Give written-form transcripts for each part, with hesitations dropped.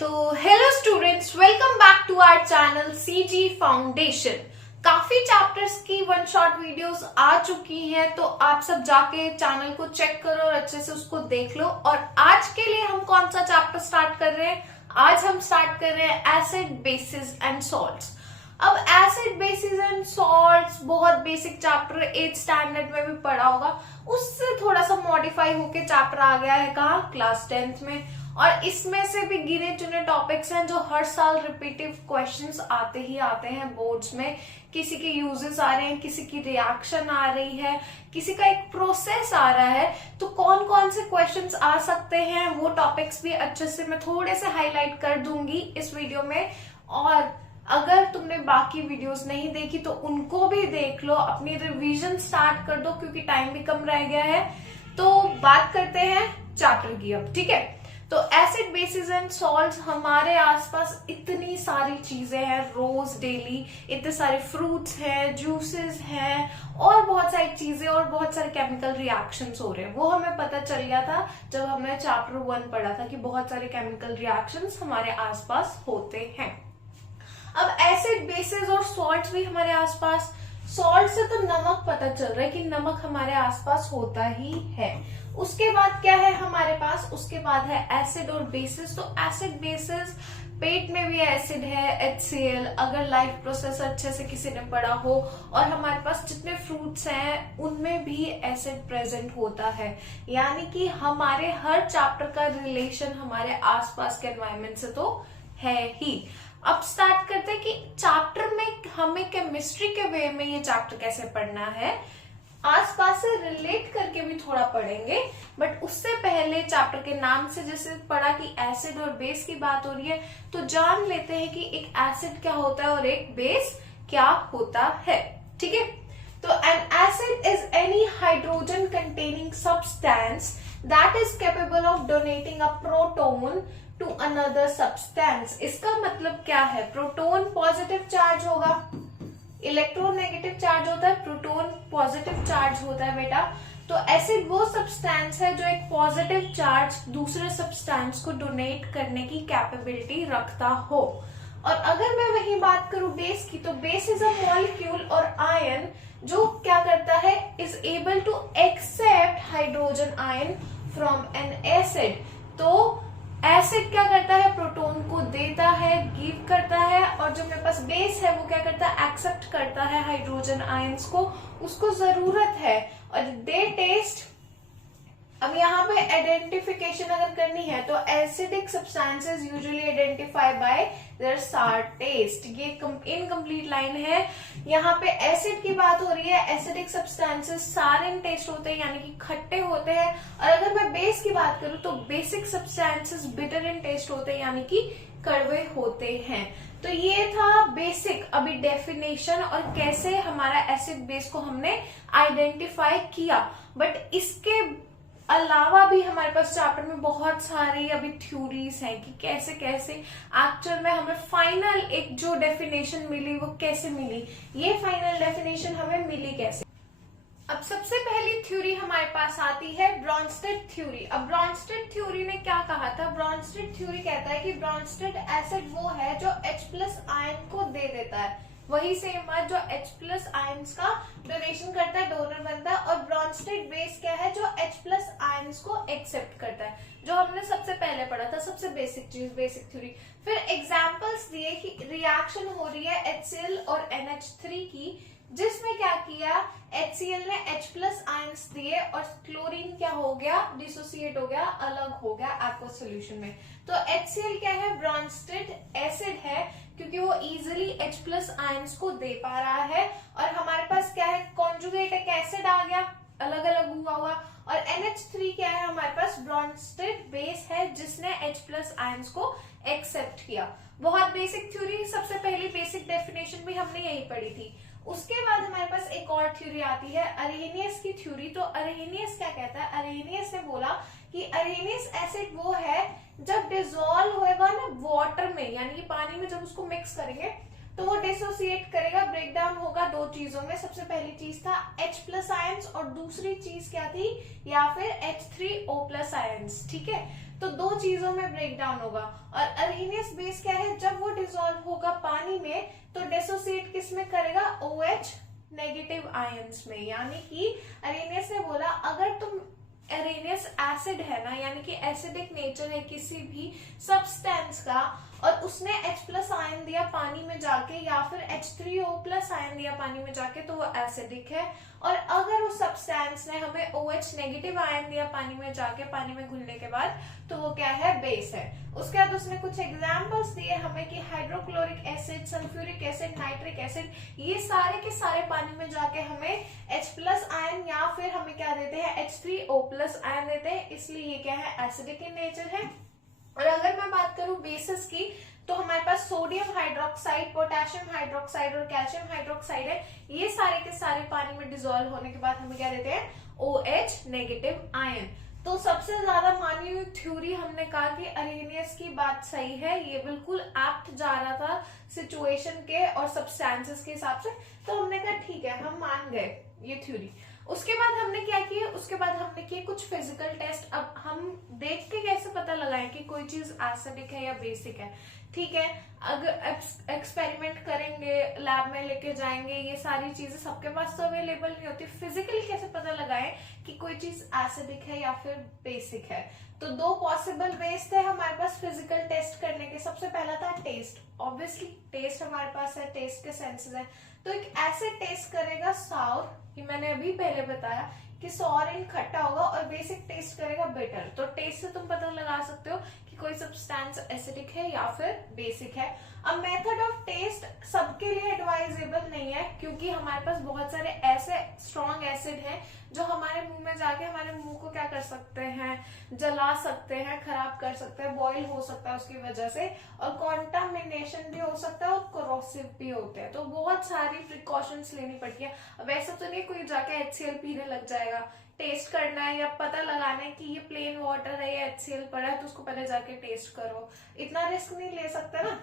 तो hello students, welcome back to our channel CG foundation. काफी chapters की one shot videos आ चुकी हैं, तो आप सब जाके चैनल को चेक करो और अच्छे से उसको देख लो। और आज के लिए हम कौन सा चैप्टर स्टार्ट कर रहे हैं? आज हम स्टार्ट कर रहे हैं एसिड बेसिस एंड सॉल्ट्स। अब एसिड बेसिस एंड सॉल्ट्स बहुत बेसिक चैप्टर, 8th स्टैंडर्ड में भी पढ़ा होगा। उससे थोड़ा सा मॉडिफाई होके चैप्टर आ गया है कहाँ? क्लास 10th में। और इसमें से भी गिने चुने टॉपिक्स हैं जो हर साल रिपीटिव क्वेश्चंस आते ही आते हैं बोर्ड्स में। किसी के यूजेस आ रहे हैं, किसी की रिएक्शन आ रही है, किसी का एक प्रोसेस आ रहा है। तो कौन कौन से क्वेश्चंस आ सकते हैं वो टॉपिक्स भी अच्छे से मैं थोड़े से हाईलाइट कर दूंगी इस वीडियो में। और अगर तुमने बाकी वीडियोस नहीं देखी तो उनको भी देख लो, अपनी रिवीजन स्टार्ट कर दो क्योंकि टाइम भी कम रह गया है। तो बात करते हैं चैप्टर की अब, ठीक है? तो एसिड बेसिस एंड सॉल्ट्स, हमारे आसपास इतनी सारी चीजें हैं रोज डेली, इतने सारे फ्रूट्स हैं, जूसेस हैं और बहुत सारी चीजें और बहुत सारे केमिकल रिएक्शंस हो रहे हैं। वो हमें पता चल गया था जब हमने चैप्टर 1 पढ़ा था कि बहुत सारे केमिकल रिएक्शंस हमारे आसपास होते हैं। अब एसिड बेसिस और सॉल्ट्स भी हमारे आसपास, सॉल्ट से तो नमक पता चल रहा है कि नमक हमारे आसपास होता ही है। उसके बाद क्या है हमारे पास? उसके बाद है एसिड और बेसिस। तो एसिड बेसिस, पेट में भी एसिड है HCl, अगर लाइफ प्रोसेस अच्छे से किसी ने पढ़ा हो। और हमारे पास जितने फ्रूट्स हैं उनमें भी एसिड प्रेजेंट होता है। यानी कि हमारे हर चैप्टर का रिलेशन हमारे आसपास के एनवायरमेंट से तो है ही। अब स्टार्ट करते हैं कि चैप्टर में हमें केमिस्ट्री के वे में ये चैप्टर कैसे पढ़ना है। आसपास से रिलेट करके भी थोड़ा पढ़ेंगे, बट उससे पहले चैप्टर के नाम से जैसे पढ़ा कि एसिड और बेस की बात हो रही है, तो जान लेते हैं कि एक एसिड क्या होता है और एक बेस क्या होता है, ठीक है? तो an acid is any hydrogen containing substance that is capable of donating a proton to another substance. इसका मतलब क्या है? प्रोटोन पॉजिटिव चार्ज होगा, इलेक्ट्रॉन नेगेटिव चार्ज होता है, प्रोटोन पॉजिटिव चार्ज होता है बेटा। तो एसिड वो सब्सटेंस है जो एक पॉजिटिव चार्ज दूसरे सब्सटेंस को डोनेट करने की कैपेबिलिटी रखता हो। और अगर मैं वही बात करूं बेस की, तो बेस इज अ मॉलिक्यूल और आयन जो क्या करता है? Is able to accept hydrogen ion from an acid. तो एसिड क्या करता है? प्रोटोन को देता है, गिव करता है, और जो मेरे पास बेस है वो क्या करता है? एक्सेप्ट करता है हाइड्रोजन आयंस को, उसको जरूरत है और दे टेस्ट। अब यहाँ पे आइडेंटिफिकेशन अगर करनी है तो acidic substances usually identify bye there सार टेस्ट। ये इनकम्प्लीट लाइन है। यहाँ पे एसिड की बात हो रही है, एसिडिक सब्सटेंसेस सार इन टेस्ट होते हैं यानी कि खट्टे होते हैं। और अगर मैं बेस की बात करूं तो basic substances bitter in taste होते हैं यानी कि कड़वे होते हैं। तो ये था बेसिक अभी डेफिनेशन और कैसे हमारा एसिड बेस को हमने आइडेंटिफाई किया। बट इसके अलावा भी हमारे पास चैप्टर में बहुत सारी अभी थ्योरीज हैं कि कैसे कैसे एक्चुअल में हमें फाइनल एक जो डेफिनेशन मिली वो कैसे मिली, ये फाइनल डेफिनेशन हमें मिली कैसे। अब सबसे पहली थ्योरी हमारे पास आती है ब्रॉन्स्टेड थ्योरी। अब ब्रॉन्स्टेड थ्योरी ने क्या कहा था? ब्रॉन्स्टेड थ्योरी कहता है कि ब्रॉन्स्टेड एसिड वो है जो H+ आयन को दे देता है, वही सेम जो H+ आयंस का डोनेशन करता है, डोनर बनता है। और ब्रॉन्स्टेड बेस क्या है? जो H+ आयंस को एक्सेप्ट करता है, जो हमने सबसे पहले पढ़ा था, सबसे बेसिक चीज, बेसिक थ्योरी। फिर एग्जांपल्स दिए कि रिएक्शन हो रही है HCl और NH3 की, जिसमें क्या किया? HCl ने H+ आयंस दिए और क्लोरीन क्या हो गया? डिसोसिएट हो गया, अलग हो गया एक्वस सॉल्यूशन में। तो HCl क्या है? ब्रॉन्स्टेड एसिड है क्योंकि वो इजिली H+ आयंस को दे पा रहा है। और हमारे पास क्या है? कॉन्जुगेट एक एसिड आ गया, अलग अलग हुआ हुआ। और NH3 क्या है? हमारे पास ब्रॉन्स्टेड बेस है जिसने H+ आयंस को एक्सेप्ट किया। बहुत बेसिक थ्योरी, सबसे पहली बेसिक डेफिनेशन भी हमने यही पढ़ी थी। उसके बाद हमारे पास एक और थ्योरी आती है, अरहेनियस की थ्योरी। तो अरहेनियस क्या कहता है? अरहेनियस ने बोला कि अरहेनियस एसिड वो है जब डिसॉल्व होएगा ना वाटर में, यानी कि पानी में जब उसको मिक्स करेंगे तो वो डिसोसिएट करेगा, ब्रेकडाउन होगा दो चीजों में। सबसे पहली चीज था H+ आयंस और दूसरी चीज क्या थी? या फिर H3O+ आयंस, ठीक है? तो दो चीजों में ब्रेक डाउन होगा। और अरेनियस बेस क्या है, जब वो डिसॉल्व होगा पानी में तो डिसोसिएट किस में करेगा, OH नेगेटिव आयंस में। यानी कि अरेनियस ने बोला अगर तुम अरेनियस एसिड है ना, यानी कि एसिडिक नेचर है किसी भी सब्सटेंस का, और उसने H+ आयन दिया पानी में जाके या फिर H3O+ आयन दिया पानी में जाके, तो वो एसिडिक है। और अगर उस सब्सटेंस ने हमें OH नेगेटिव आयन दिया पानी में जाके, पानी में घुलने के बाद, तो वो क्या है, बेस है। उसके बाद उसने कुछ एग्जांपल्स दिए हमें कि hydrochloric acid, sulphuric acid, nitric acid, ये सारे के सारे पानी में जाके हमें H+ आयन या फिर हमें क्या देते हैं, H3O+ आयन देते हैं, इसलिए ये क्या है, एसिडिक इन नेचर है। और अगर मैं बात करूं बेसिस की, तो हमारे पास सोडियम हाइड्रोक्साइड, पोटेशियम हाइड्रोक्साइड और कैल्शियम हाइड्रोक्साइड है। ये सारे के सारे पानी में डिसॉल्व होने के बाद हमें क्या देते हैं, OH नेगेटिव आयन। तो सबसे ज्यादा मानी हुई थ्योरी हमने कहा कि अरेनियस की बात सही है, ये बिल्कुल एप्ट जा रहा था सिचुएशन के और सब्सटेंसेस के हिसाब से, तो हमने कहा ठीक है, हम मान गए ये थ्योरी। उसके बाद हमने क्या किया, उसके बाद हमने किए कुछ फिजिकल टेस्ट। अब हम देख के कैसे पता लगाएं कि कोई चीज एसिडिक है या बेसिक है, ठीक है। अगर एक्सपेरिमेंट करेंगे, लैब में लेके जाएंगे, ये सारी चीजें सबके पास तो अवेलेबल नहीं होती। फिजिकली कैसे पता लगाएं कि कोई चीज एसिडिक है या फिर बेसिक है, तो दो पॉसिबल वेज थे हमारे पास फिजिकल टेस्ट करने के। सबसे पहला था टेस्ट, ऑब्वियसली टेस्ट हमारे पास है, टेस्ट के सेंसेस है, तो एक एसिड टेस्ट करेगा साउर, कि मैंने अभी पहले बताया कि सॉर खट्टा होगा, और बेसिक टेस्ट करेगा बिटर। तो टेस्ट से तुम पता लगा सकते हो कि कोई सब्सटेंस एसिडिक है या फिर बेसिक है। अब मेथड ऑफ टेस्ट सबके लिए एडवाइजेबल नहीं है, क्योंकि हमारे पास बहुत सारे ऐसे स्ट्रॉन्ग एसिड हैं जो हमारे मुंह में जाके हमारे मुंह को क्या कर सकते हैं, जला सकते हैं, खराब कर सकते हैं, बॉयल हो सकता है उसकी वजह से, और कॉन्टामिनेशन भी हो सकता है और कोरोसिव भी होते हैं। तो बहुत सारी प्रिकॉशंस लेनी पड़ती है। अब ऐसा तो नहीं कोई जाके HCl पीने लग जाएगा, टेस्ट करना है या पता लगाना है कि ये प्लेन वाटर है या HCl पड़ा है, तो उसको पहले जाके टेस्ट करो, इतना रिस्क नहीं ले सकते ना।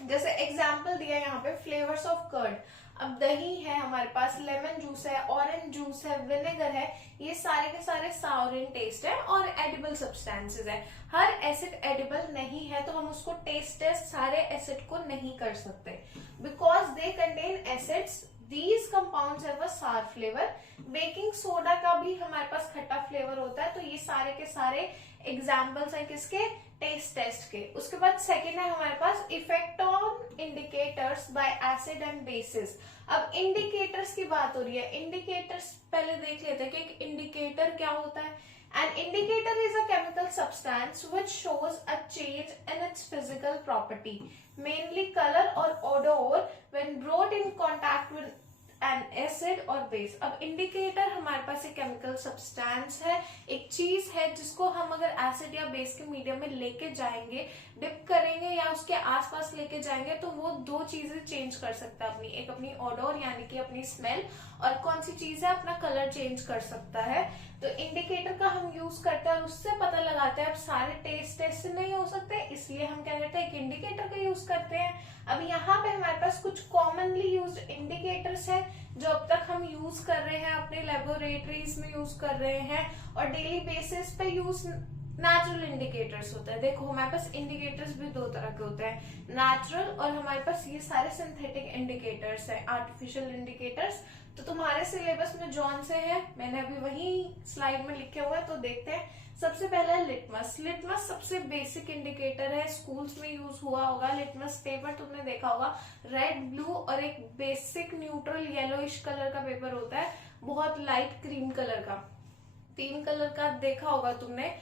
जैसे एग्जाम्पल दिया यहाँ पे, फ्लेवर्स ऑफ कर्ड। अब दही है हमारे पास, लेमन जूस है, ऑरेंज जूस है, विनेगर है, ये सारे के सारे साउर इन टेस्ट है और एडिबल सब्सटेंसेस है। हर एसिड एडिबल नहीं है, तो हम उसको टेस्ट सारे एसिड को नहीं कर सकते, because they contain acids. These compounds have a sour flavor. Baking soda का भी हमारे पास खट्टा फ्लेवर होता है। तो ये सारे के सारे एग्जाम्पल्स हैं किसके, टेस्ट टेस्ट के। उसके बाद सेकेंड है हमारे पास effect on indicators by acid and bases. अब इंडिकेटर्स की बात हो रही है, इंडिकेटर्स पहले देख लेते हैं कि एक इंडिकेटर क्या होता है। An indicator is a chemical substance which shows a change in its physical property, mainly color or odor, when brought in contact with an acid or base। अब इंडिकेटर हमारे पास एक केमिकल सब्सटेंस है, एक चीज है जिसको हम अगर एसिड या बेस के मीडियम में लेके जाएंगे, डिप करेंगे या उसके आसपास लेके जाएंगे, तो वो दो चीजें चेंज कर सकता है अपनी, एक अपनी ओडोर यानी कि अपनी स्मेल, और कौन सी चीज है अपना कलर चेंज कर सकता है। तो इंडिकेटर का हम यूज करते हैं और उससे पता लगाते हैं। अब सारे टेस्ट से नहीं हो सकते, इसलिए हम क्या करते हैं, एक इंडिकेटर का यूज करते हैं। अब यहाँ पे हमारे पास कुछ कॉमनली यूज्ड इंडिकेटर्स हैं जो अब तक हम यूज कर रहे हैं, अपने लेबोरेटरीज में यूज कर रहे हैं और डेली बेसिस पे यूज नेचुरल इंडिकेटर्स होते हैं। देखो हमारे पास इंडिकेटर्स भी दो तरह के होते हैं, नेचुरल और हमारे पास ये सारे सिंथेटिक इंडिकेटर्स हैं, आर्टिफिशियल इंडिकेटर्स। तो तुम्हारे सिलेबस में जॉन से है, मैंने अभी वही स्लाइड में लिखे हुए हैं, तो देखते हैं। सबसे पहला है लिटमस। लिटमस सबसे बेसिक इंडिकेटर है, स्कूल्स में यूज हुआ होगा। लिटमस पेपर तुमने देखा होगा, रेड ब्लू और एक बेसिक न्यूट्रल येलोइश कलर का पेपर होता है, बहुत लाइट क्रीम कलर का, 3 कलर का देखा होगा तुमने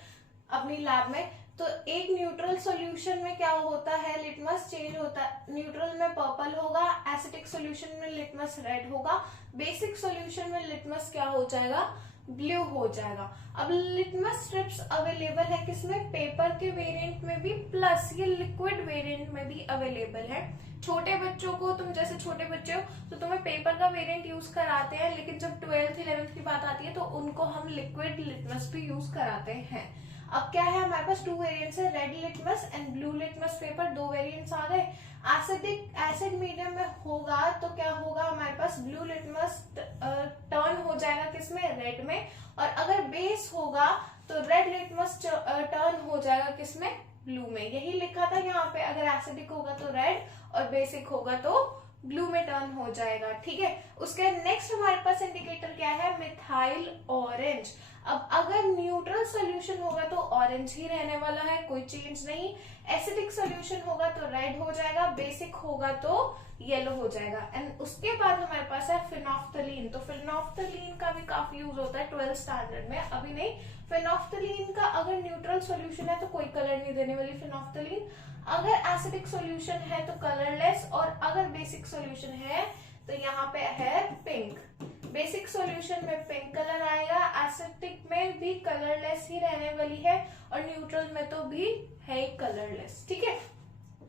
अपनी लैब में। तो एक न्यूट्रल सॉल्यूशन में क्या होता है, लिटमस चेंज होता है, न्यूट्रल में पर्पल होगा, एसिडिक सॉल्यूशन में लिटमस रेड होगा, बेसिक सॉल्यूशन में लिटमस क्या हो जाएगा, ब्लू हो जाएगा। अब लिटमस स्ट्रिप्स अवेलेबल है किसमें, पेपर के वेरिएंट में भी, प्लस ये लिक्विड वेरिएंट में भी अवेलेबल है। छोटे बच्चों को, तुम जैसे छोटे बच्चे हो तो तुम्हें पेपर का वेरिएंट यूज कराते हैं, लेकिन जब 12th 11th की बात आती है तो उनको हम लिक्विड लिटमस भी यूज कराते हैं। अब क्या है हमारे पास 2 वेरिएंट्स है, red litmus and blue litmus paper, 2 variants आ गए। एसिड मीडियम में होगा तो क्या होगा हमारे पास ब्लू लिटमस टर्न हो जाएगा किसमें, रेड में, और अगर बेस होगा तो रेड लिटमस टर्न हो जाएगा किसमें, ब्लू में। यही लिखा था यहाँ पे, अगर एसिडिक होगा तो रेड और बेसिक होगा तो ब्लू में टर्न हो जाएगा, ठीक है। उसके नेक्स्ट हमारे पास इंडिकेटर क्या है, मिथाइल ऑरेंज। अब अगर न्यूट्रल सोल्यूशन होगा तो ऑरेंज ही रहने वाला है, कोई चेंज नहीं। एसिडिक सोल्यूशन होगा तो रेड हो जाएगा, बेसिक होगा तो येलो हो जाएगा। एंड उसके बाद हमारे पास है फिनोफ्थलीन। तो फिनोफ्थलीन का भी काफी यूज होता है 12th स्टैंडर्ड में, अभी नहीं। फिनोफ्थलीन का अगर न्यूट्रल सोल्यूशन है तो कोई कलर नहीं देने वाली फिनोफ्थलीन, अगर एसिडिक सोल्यूशन है तो कलरलेस, और अगर बेसिक सोल्यूशन है तो यहाँ पे है पिंक। बेसिक सॉल्यूशन में पिंक कलर आएगा, एसिडिक में भी कलरलेस ही रहने वाली है, और न्यूट्रल में तो भी है ही कलरलेस, ठीक है।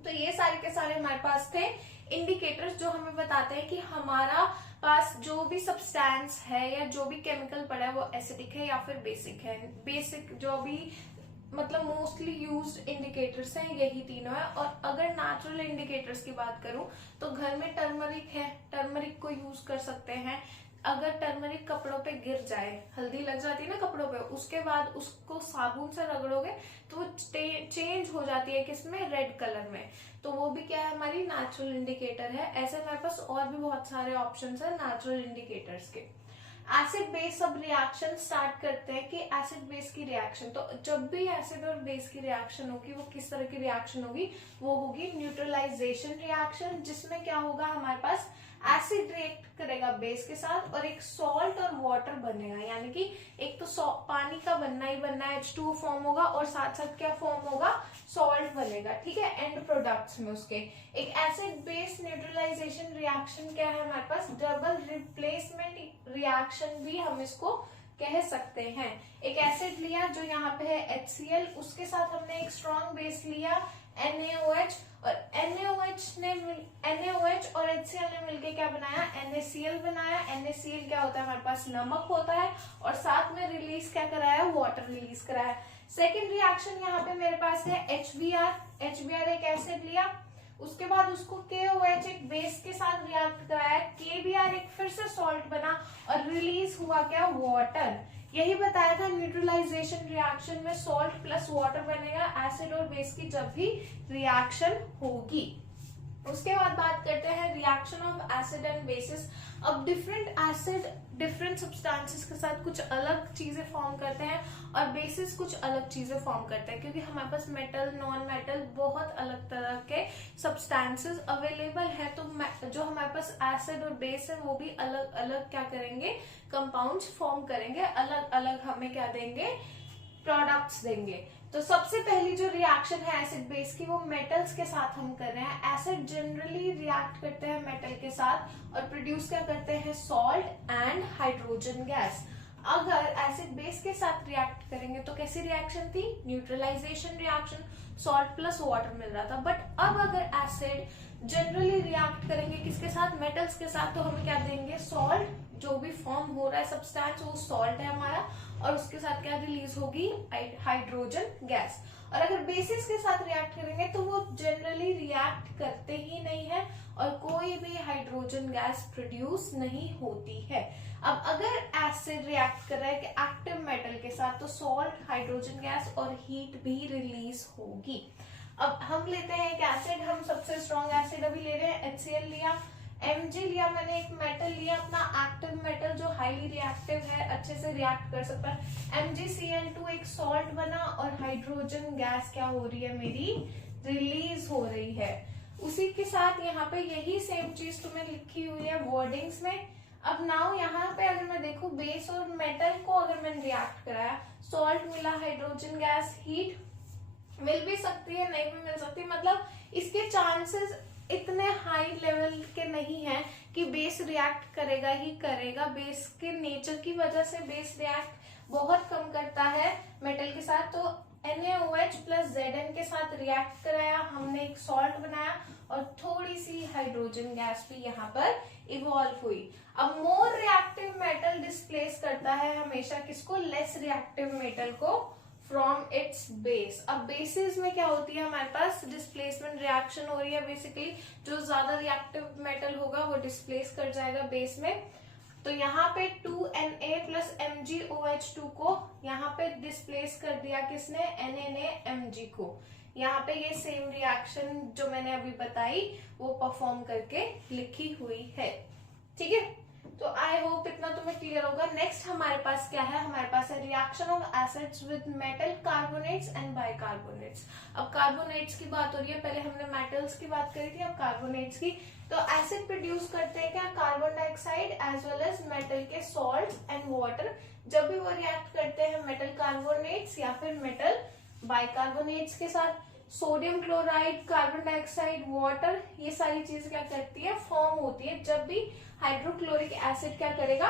तो ये सारे के सारे हमारे पास थे इंडिकेटर्स जो हमें बताते हैं कि हमारा पास जो भी सब्सटेंस है या जो भी केमिकल पड़ा है वो एसिडिक है या फिर बेसिक है। बेसिक जो भी मतलब मोस्टली यूज्ड इंडिकेटर्स हैं यही तीनों है। और अगर नेचुरल इंडिकेटर्स की बात करूं तो घर में टर्मरिक है, टर्मरिक को यूज कर सकते हैं। अगर टर्मरिक कपड़ों पे गिर जाए, हल्दी लग जाती है ना कपड़ों पे, उसके बाद उसको साबुन से रगड़ोगे तो वो चेंज हो जाती है किसमें, रेड कलर में, तो वो भी क्या है हमारी नेचुरल इंडिकेटर है। ऐसे हमारे पास और भी बहुत सारे ऑप्शंस है नेचुरल इंडिकेटर्स के। एसिड बेस सब रिएक्शन स्टार्ट करते हैं कि एसिड बेस की रिएक्शन, तो जब भी एसिड और बेस की रिएक्शन होगी वो किस तरह की रिएक्शन होगी, वो होगी न्यूट्रलाइजेशन रिएक्शन, जिसमें क्या होगा हमारे पास एसिड रिएक्ट करेगा बेस के साथ और एक सॉल्ट और वाटर बनेगा, यानी कि एक तो पानी का बनना ही बनना है, H2O फॉर्म होगा और साथ साथ क्या फॉर्म होगा, सॉल्ट बनेगा, ठीक है, एंड प्रोडक्ट्स में उसके। एक एसिड बेस न्यूट्रलाइजेशन रिएक्शन क्या है हमारे पास, डबल रिप्लेसमेंट रिएक्शन भी हम इसको कह सकते हैं। एक एसिड लिया जो यहाँ पे है HCl, उसके साथ हमने एक स्ट्रॉन्ग बेस लिया NaOH, और NaOH और HCl ने मिलके क्या बनाया, NaCl बनाया। NaCl क्या होता है हमारे पास, नमक होता है, और साथ में रिलीज क्या कराया, वाटर रिलीज कराया। सेकेंड रिएक्शन यहाँ पे मेरे पास है HBr एक एसिड लिया, उसके बाद उसको KOH एक बेस के साथ रिएक्ट कराया, KBr एक फिर से सॉल्ट बना और रिलीज हुआ क्या, वाटर। यही बताया था न्यूट्रलाइजेशन रिएक्शन में सॉल्ट प्लस वाटर बनेगा एसिड और बेस की जब भी रिएक्शन होगी। उसके बाद बात करते हैं reaction of acid and bases. अब डिफरेंट एसिड डिफरेंट सब्सटेंसेस के साथ कुछ अलग चीजें फॉर्म करते हैं और बेसिस कुछ अलग चीजें फॉर्म करते हैं, क्योंकि हमारे पास मेटल नॉन मेटल बहुत अलग तरह के सब्सटेंसेस अवेलेबल है। तो जो हमारे पास एसिड और बेस है वो भी अलग अलग क्या करेंगे, कंपाउंड्स फॉर्म करेंगे, अलग अलग हमें क्या देंगे, प्रोडक्ट्स देंगे। तो सबसे पहली जो रिएक्शन है एसिड बेस की वो मेटल्स के साथ हम कर रहे हैं। एसिड जनरली रिएक्ट करते हैं मेटल के साथ और प्रोड्यूस क्या करते हैं, सॉल्ट एंड हाइड्रोजन गैस। अगर एसिड बेस के साथ रिएक्ट करेंगे तो कैसी रिएक्शन थी, neutralisation reaction, salt plus water मिल रहा था। बट अब अगर एसिड जनरली रिएक्ट करेंगे किसके साथ, मेटल्स के साथ, तो हमें क्या देंगे, सॉल्ट। जो भी फॉर्म हो रहा है सब्सटेंस वो सॉल्ट है हमारा, और उसके साथ क्या रिलीज होगी, हाइड्रोजन गैस। और अगर बेसिस के साथ रिएक्ट करेंगे तो वो जनरली रिएक्ट करते ही नहीं है और कोई भी हाइड्रोजन गैस प्रोड्यूस नहीं होती है। अब अगर एसिड रिएक्ट कर रहा है कि एक्टिव मेटल के साथ तो सॉल्ट, हाइड्रोजन गैस और हीट भी रिलीज होगी। अब हम लेते हैं एक एसिड, हम सबसे स्ट्रॉन्ग एसिड अभी ले रहे हैं, HCl लिया, Mg लिया मैंने, एक मेटल लिया अपना एक्टिव मेटल जो हाईली रिएक्टिव है, अच्छे से रिएक्ट कर सकता है, MgCl2 एक सॉल्ट बना और हाइड्रोजन गैस क्या हो रही है मेरी, रिलीज हो रही है। उसी के साथ यहाँ पे यही सेम चीज तुम्हें लिखी हुई है वर्डिंग्स में। अब नाउ यहाँ पे अगर मैं देखूं बेस और मेटल को अगर मैंने रिएक्ट कराया, सॉल्ट मिला, हाइड्रोजन गैस, हीट मिल भी सकती है नहीं भी मिल सकती, मतलब इसके चांसेस इतने हाई लेवल के नहीं है कि बेस रिएक्ट करेगा ही करेगा। बेस के नेचर की वजह से बेस रिएक्ट बहुत कम करता है मेटल के साथ। तो NaOH प्लस Zn के साथ रिएक्ट कराया, हमने एक सॉल्ट बनाया और थोड़ी सी हाइड्रोजन गैस भी यहाँ पर इवॉल्व हुई। अब मोर रिएक्टिव मेटल डिस्प्लेस करता है हमेशा किसको, लेस रिएक्टिव मेटल को फ्रॉम इट्स बेस। अब बेसिस में क्या होती है, हमारे पास डिस्प्लेसमेंट रिएक्शन हो रही है। बेसिकली जो ज्यादा रिएक्टिव मेटल होगा वो डिस्प्लेस कर जाएगा बेस में। तो यहाँ पे 2Na प्लस MgOH2 को यहाँ पे डिस्प्लेस कर दिया किसने, NaMg को। यहाँ पे ये सेम रिएक्शन जो मैंने अभी बताई वो परफॉर्म करके लिखी हुई है। ठीक है, तो आई होप इतना तुम्हें क्लियर होगा। नेक्स्ट हमारे पास क्या है, हमारे पास है reaction of acids with metal carbonates and bicarbonates. अब कार्बोनेट्स की बात हो रही है, पहले हमने मेटल्स की बात करी थी, अब कार्बोनेट्स की। तो एसिड प्रोड्यूस करते हैं क्या, carbon dioxide as well as metal के सॉल्ट्स एंड वाटर। जब भी वो रिएक्ट करते हैं मेटल कार्बोनेट्स या फिर मेटल बाइकार्बोनेट्स के साथ, sodium chloride, carbon dioxide, water, ये सारी चीज क्या करती है, फॉर्म होती है। जब भी हाइड्रोक्लोरिक एसिड क्या करेगा,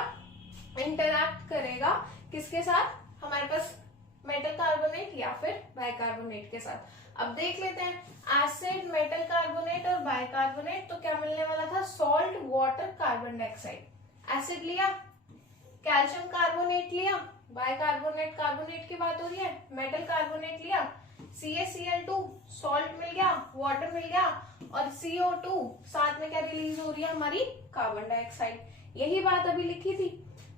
इंटरैक्ट करेगा किसके साथ, हमारे पास मेटल कार्बोनेट या फिर बाइकार्बोनेट के साथ। अब देख लेते हैं, एसिड, मेटल कार्बोनेट और बाइकार्बोनेट, तो क्या मिलने वाला था, salt, water, carbon dioxide. Acid लिया, कैल्शियम कार्बोनेट लिया, बाइकार्बोनेट, कार्बोनेट की बात हो रही है, मेटल कार्बोनेट लिया, CaCl2, सॉल्ट मिल गया, वाटर मिल गया, और CO2 साथ में क्या रिलीज हो रही है हमारी, कार्बन डाइऑक्साइड। यही बात अभी लिखी थी।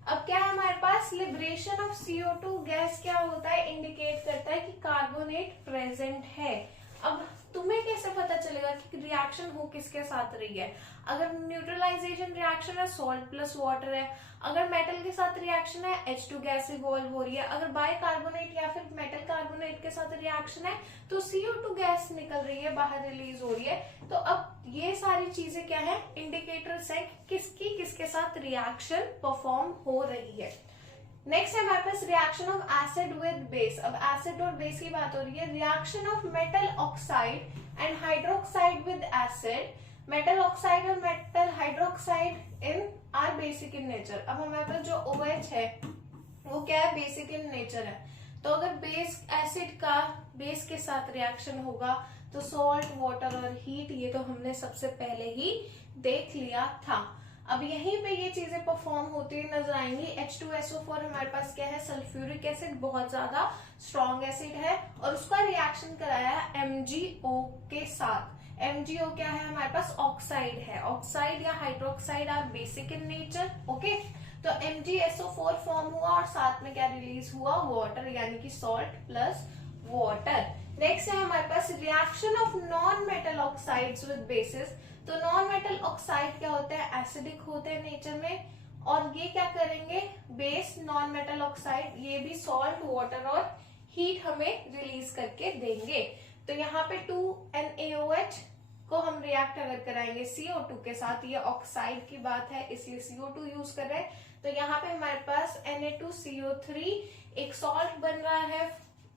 अब क्या है हमारे पास, लिबरेशन ऑफ CO2 गैस क्या होता है, इंडिकेट करता है कि कार्बोनेट प्रेजेंट है। अब तुम्हें कैसे पता चलेगा कि रिएक्शन हो किसके साथ रही है। अगर न्यूट्रलाइजेशन रिएक्शन है, सॉल्ट प्लस वाटर है। अगर मेटल के साथ रिएक्शन है, H2 गैस इवॉल्व हो रही है। अगर बाइकार्बोनेट या फिर मेटल कार्बोनेट के साथ रिएक्शन है तो CO2 गैस निकल रही है, बाहर रिलीज हो रही है। तो अब ये सारी चीजें क्या है, इंडिकेटर्स है किसकी किसके साथ रिएक्शन परफॉर्म हो रही है। नेक्स्ट है हमारे पास reaction of acid with base. अब एसिड और बेस की बात हो रही है। Reaction of metal oxide and hydroxide with acid. Metal oxide और metal hydroxide in are basic in nature. अब हमारे पास जो OH है वो क्या है, बेसिक इन नेचर है। तो अगर बेस एसिड का बेस के साथ रिएक्शन होगा तो सॉल्ट, वाटर और हीट, ये तो हमने सबसे पहले ही देख लिया था। अब यहीं पे ये चीजें परफॉर्म होती हुई नजर आएंगी। H2SO4 हमारे पास क्या है, सल्फ्यूरिक एसिड, बहुत ज्यादा स्ट्रॉन्ग एसिड है और उसका रिएक्शन कराया है MgO के साथ। MgO क्या है, हमारे पास ऑक्साइड है। ऑक्साइड या hydroxide are basic in nature. Okay, तो MgSO4 फॉर्म हुआ और साथ में क्या रिलीज हुआ, वाटर, यानी कि सॉल्ट प्लस वाटर। नेक्स्ट है हमारे पास reaction of non metal oxides with bases. तो नॉन मेटल ऑक्साइड क्या होते हैं, एसिडिक होते हैं नेचर में, और ये क्या करेंगे, बेस नॉन मेटल ऑक्साइड, ये भी सॉल्ट, वाटर और हीट हमें रिलीज करके देंगे। तो यहाँ पे 2NaOH को हम रिएक्ट अगर कराएंगे CO2 के साथ, ये ऑक्साइड की बात है इसलिए CO2 यूज कर रहे हैं। तो यहाँ पे हमारे पास Na2CO3 एक सॉल्ट बन रहा है,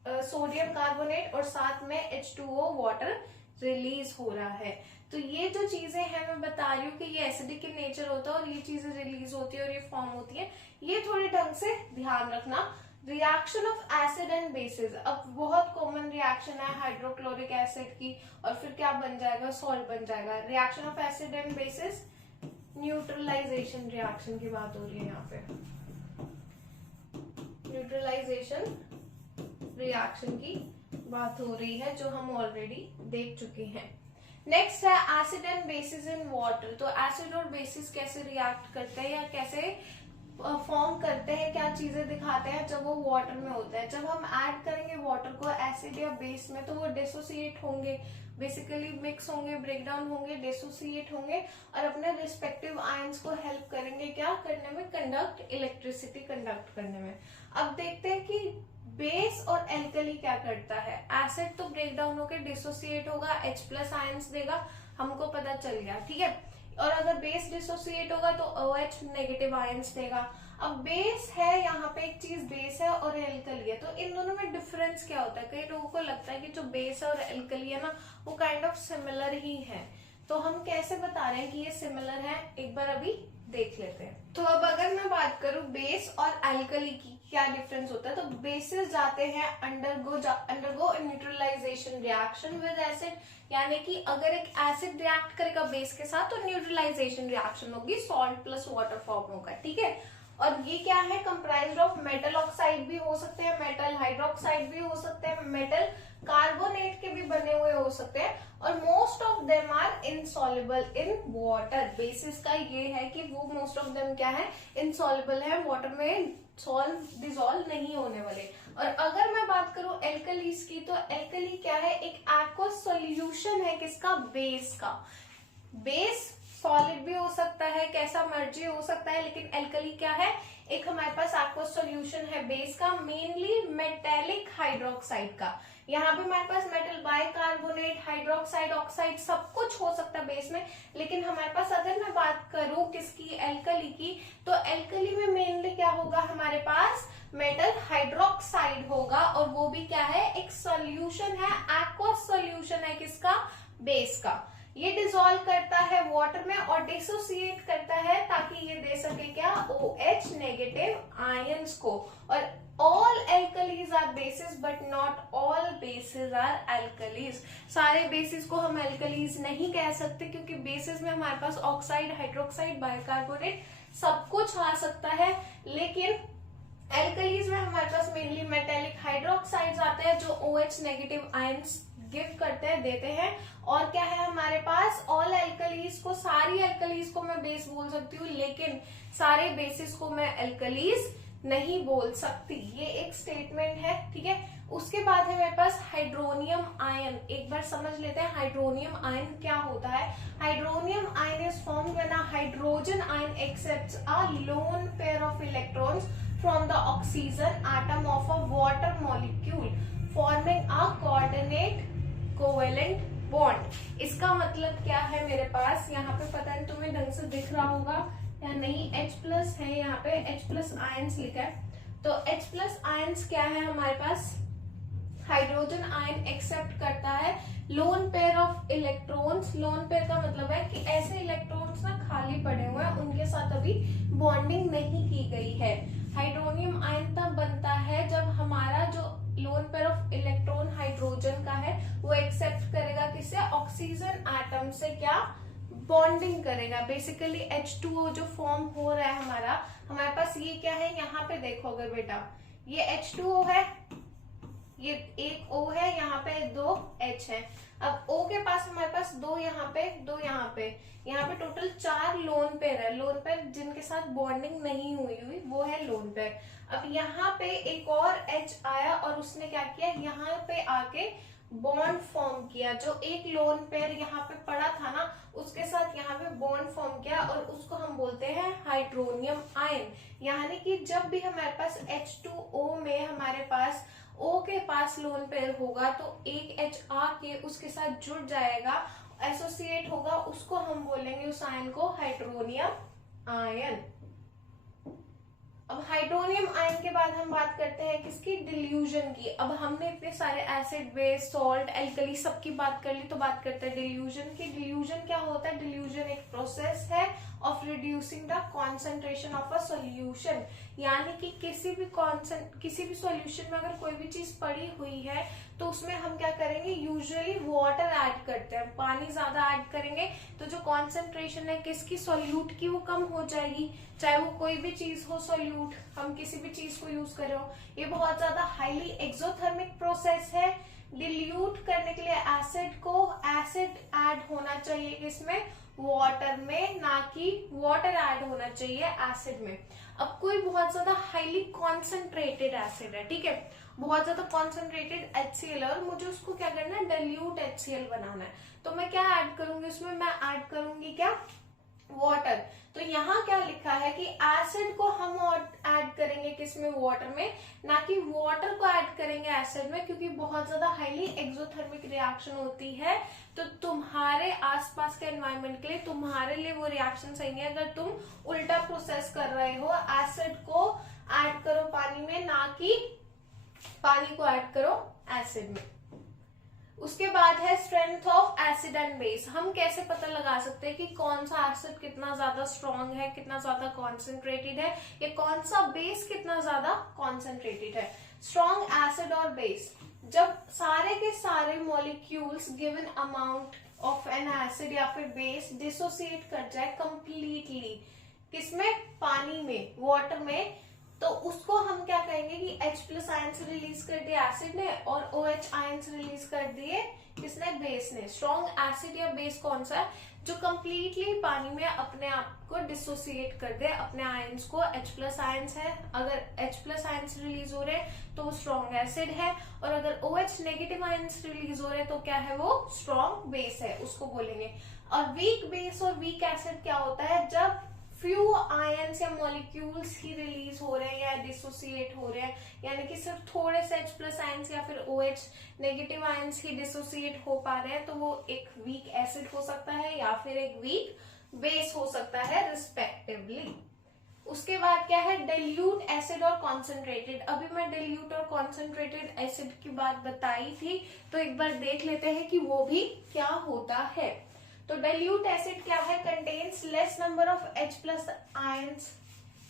सोडियम कार्बोनेट, और साथ में H2O वाटर रिलीज हो रहा है। तो ये जो चीजें हैं मैं बता रही हूँ कि ये एसिडिक इन नेचर होता है और ये चीजें रिलीज होती है और ये फॉर्म होती है, ये थोड़े ढंग से ध्यान रखना। Reaction of acid and bases. अब बहुत कॉमन रिएक्शन है हाइड्रोक्लोरिक एसिड की, और फिर क्या बन जाएगा, सॉल्ट बन जाएगा। Reaction of acid and bases, neutralisation reaction की बात हो रही है यहाँ पे, न्यूट्रलाइजेशन रिएक्शन की बात हो रही है जो हम ऑलरेडी देख चुके हैं। नेक्स्ट है acid and basis in water. तो एसिड और बेसिस कैसे रिएक्ट करते हैं या कैसे फॉर्म करते हैं, क्या चीजें दिखाते हैं जब वो वाटर में होता है। जब हम ऐड करेंगे वाटर को एसिड या बेस में तो वो डिसोसिएट होंगे, बेसिकली मिक्स होंगे, ब्रेकडाउन होंगे, डिसोसिएट होंगे और अपने रिस्पेक्टिव आयंस को हेल्प करेंगे क्या करने में, कंडक्ट, इलेक्ट्रिसिटी कंडक्ट करने में। अब देखते हैं कि बेस और एल्कली क्या करता है। एसिड तो ब्रेकडाउन होकर डिसोसिएट होगा, H+ आयंस देगा, हमको पता चल गया, ठीक है। और अगर बेस डिसोसिएट होगा तो OH नेगेटिव आयंस देगा। अब बेस है, यहाँ पे एक चीज बेस है और एल्कली है, तो इन दोनों में डिफरेंस क्या होता है। कई लोगों को लगता है कि जो बेस है और एल्कली है ना वो काइंड ऑफ सिमिलर ही है, तो हम कैसे बता रहे हैं कि ये सिमिलर है, एक बार अभी देख लेते हैं। तो अब अगर मैं बात करूं बेस और एल्कली की क्या डिफरेंस होता है, तो बेसिस जाते हैं undergo neutralisation reaction with acid, यानी कि अगर एक एसिड रिएक्ट करेगा बेस के साथ तो न्यूट्रलाइजेशन रिएक्शन होगी, सॉल्ट प्लस वाटर फॉर्म होगा, ठीक है। और ये क्या है, कंप्राइज्ड ऑफ मेटल ऑक्साइड भी हो सकते हैं, मेटल हाइड्रोक्साइड भी हो सकते हैं, मेटल कार्बोनेट के भी बने हुए हो सकते हैं, और most of them are insoluble in water. Bases का ये है कि वो मोस्ट ऑफ देम क्या है, इनसॉल्युबल है, वाटर में डिसॉल्व नहीं होने वाले। और अगर मैं बात करूं एल्कलीज की, तो एल्कली क्या है, एक एक्वस सॉल्यूशन है किसका, बेस का। बेस सॉलिड भी हो सकता है, कैसा मर्जी हो सकता है, लेकिन एल्कली क्या है, एक हमारे पास एक्वस सॉल्यूशन है बेस का, मेनली मेटेलिक हाइड्रोक्साइड का। यहाँ पे हमारे पास मेटल बाइकार्बोनेट, हाइड्रोक्साइड, ऑक्साइड सब कुछ हो सकता है बेस में, लेकिन हमारे पास अगर मैं बात करूं किसकी, एल्कली की, तो एल्कली में मेनली क्या होगा, हमारे पास मेटल हाइड्रोक्साइड होगा, और वो भी क्या है, एक सॉल्यूशन है, एक्वस सॉल्यूशन है किसका, बेस का। ये डिसॉल्व करता है वाटर में और डिसोसिएट करता है ताकि ये दे सके क्या, OH नेगेटिव आयंस को। और all alkalis are bases but not all bases are alkalis. सारे बेसिस को हम एल्कलीज नहीं कह सकते, क्योंकि बेसिस में हमारे पास ऑक्साइड, हाइड्रोक्साइड, बाइकार्बोनेट सब कुछ आ सकता है, लेकिन एल्कलीज में हमारे पास मेनली मेटेलिक हाइड्रोक्साइड्स आते हैं जो OH नेगेटिव आयंस गिव करते हैं, देते हैं। और क्या है हमारे पास, ऑल एल्कलीज को, सारी एल्कलीज को मैं बेस बोल सकती हूँ, लेकिन सारे बेसिस को मैं एल्कलीज नहीं बोल सकती। ये एक स्टेटमेंट है, ठीक है। उसके बाद है मेरे पास हाइड्रोनियम आयन। एक बार समझ लेते हैं हाइड्रोनियम आयन क्या होता है। Hydronium ion is formed when a hydrogen ion accepts a lone pair of electrons from the oxygen atom of a water molecule forming a coordinate covalent bond. इसका मतलब क्या है, मेरे पास यहाँ पे पता नहीं तुम्हें ढंग से दिख रहा होगा या नहीं, H+ है, यहाँ पे H+ आयंस लिखा है। तो H+ आयंस क्या है हमारे पास, हाइड्रोजन आयन एक्सेप्ट करता है lone pair of electrons. Lone pair का मतलब है कि ऐसे इलेक्ट्रॉन्स ना खाली पड़े हुए हैं, उनके साथ अभी बॉन्डिंग नहीं की गई है। हाइड्रोनियम आयन तब बनता है जब हमारा जो lone pair of electron hydrogen का है वो एक्सेप्ट करेगा किससे, ऑक्सीजन एटम से, क्या, बॉन्डिंग करेगा। बेसिकली H2O जो फॉर्म हो रहा है हमारे पास ये क्या है, यहाँ पे देखोगे बेटा, ये H2O है, ये एक O है, यहाँ पे 2 H है। अब O के पास हमारे पास 2 यहाँ पे, 2 यहाँ पे, यहाँ पे टोटल 4 लोन पेयर है। लोन पेयर जिनके साथ बॉन्डिंग नहीं हुई वो है लोन पेयर। अब यहाँ पे एक और H आया और उसने क्या किया, यहाँ पे आके बॉन्ड फॉर्म किया। जो एक लोन पेयर यहाँ पे पड़ा था ना, उसके साथ यहाँ पे बॉन्ड फॉर्म किया, और उसको हम बोलते हैं हाइड्रोनियम आयन। यानी कि जब भी हमारे पास H2O में हमारे पास O के पास लोन पेयर होगा तो एक H आके उसके साथ जुड़ जाएगा, एसोसिएट होगा, उसको हम बोलेंगे उस आयन को हाइड्रोनियम आयन। अब हाइड्रोनियम आयन के बाद हम बात करते हैं किसकी, डिल्यूजन की। अब हमने इतने सारे एसिड, बेस, सॉल्ट, एल्कली सबकी बात कर ली, तो बात करते हैं डिल्यूजन की। डिल्यूजन क्या होता है, डिल्यूजन एक प्रोसेस है of reducing the concentration of a solution. यानी कि किसी भी सॉल्यूशन में अगर कोई भी चीज पड़ी हुई है तो उसमें हम क्या करेंगे, यूजुअली वाटर ऐड करते हैं, पानी ज्यादा ऐड करेंगे तो जो कॉन्सेंट्रेशन है किसकी, सॉल्यूट की, वो कम हो जाएगी। चाहे वो कोई भी चीज हो सॉल्यूट, हम किसी भी चीज को यूज कर रहे हो। ये बहुत ज्यादा हाईली एक्सोथर्मिक प्रोसेस है। डिल्यूट करने के लिए एसिड ऐड होना चाहिए किसमें, वाटर में, ना कि वाटर ऐड होना चाहिए एसिड में। अब कोई बहुत ज्यादा हाईली कॉन्सेंट्रेटेड एसिड है, ठीक है, बहुत ज्यादा कॉन्सेंट्रेटेड HCl है, और मुझे उसको क्या करना है, डाइल्यूट HCl बनाना है। तो मैं क्या ऐड करूंगी उसमें, मैं ऐड करूंगी क्या, वाटर। तो यहाँ क्या लिखा है कि एसिड को हम ऐड करेंगे किसमें, वाटर में, ना कि वाटर को ऐड करेंगे एसिड में, क्योंकि बहुत ज्यादा हाईली एक्सोथर्मिक रिएक्शन होती है। तो तुम्हारे आसपास के एनवायरनमेंट के लिए, तुम्हारे लिए वो रिएक्शन सही नहीं है अगर तुम उल्टा प्रोसेस कर रहे हो, एसिड को ऐड करो पानी में, ना कि पानी को ऐड करो एसिड में। उसके बाद है strength of acid and base. हम कैसे पता लगा सकते हैं कि कौन सा एसिड कितना ज्यादा स्ट्रॉन्ग है, कितना ज्यादा कॉन्सेंट्रेटेड है, या कौन सा बेस कितना ज्यादा कॉन्सेंट्रेटेड है। स्ट्रॉन्ग एसिड और बेस, जब सारे के सारे molecules given amount of N acid या फिर बेस डिसोसिएट कर जाए कंप्लीटली, किसमें, पानी में, वाटर में, तो उसको हम क्या कहेंगे कि H+ आयंस रिलीज कर दिए एसिड ने और OH आयंस रिलीज कर दिए किसने, बेस ने। स्ट्रॉन्ग एसिड या बेस कौन सा है, जो कंप्लीटली पानी में अपने आप को डिसोसिएट कर दे अपने आयंस को। H+ आयंस है, अगर H+ आयंस रिलीज हो रहे हैं तो वो स्ट्रॉन्ग एसिड है, और अगर OH नेगेटिव आयंस रिलीज हो रहे हैं तो क्या है, वो स्ट्रॉन्ग बेस है, उसको बोलेंगे। और वीक बेस और वीक एसिड क्या होता है, जब फ्यू आयंस या मॉलिक्यूल्स ही रिलीज हो रहे हैं या डिसोसिएट हो रहे हैं, यानी कि सिर्फ थोड़े से H+ आयंस या फिर OH नेगेटिव आयंस ही डिसोसिएट हो पा रहे हैं, तो वो एक वीक एसिड हो सकता है या फिर एक वीक बेस हो सकता है रिस्पेक्टिवली। उसके बाद क्या है, डाइल्यूट एसिड और कॉन्सेंट्रेटेड। अभी मैं डाइल्यूट और कॉन्सेंट्रेटेड एसिड की बात बताई थी, तो एक बार देख लेते हैं कि वो भी क्या होता है। तो डाइल्यूट एसिड क्या है, contains less number of H+ ions,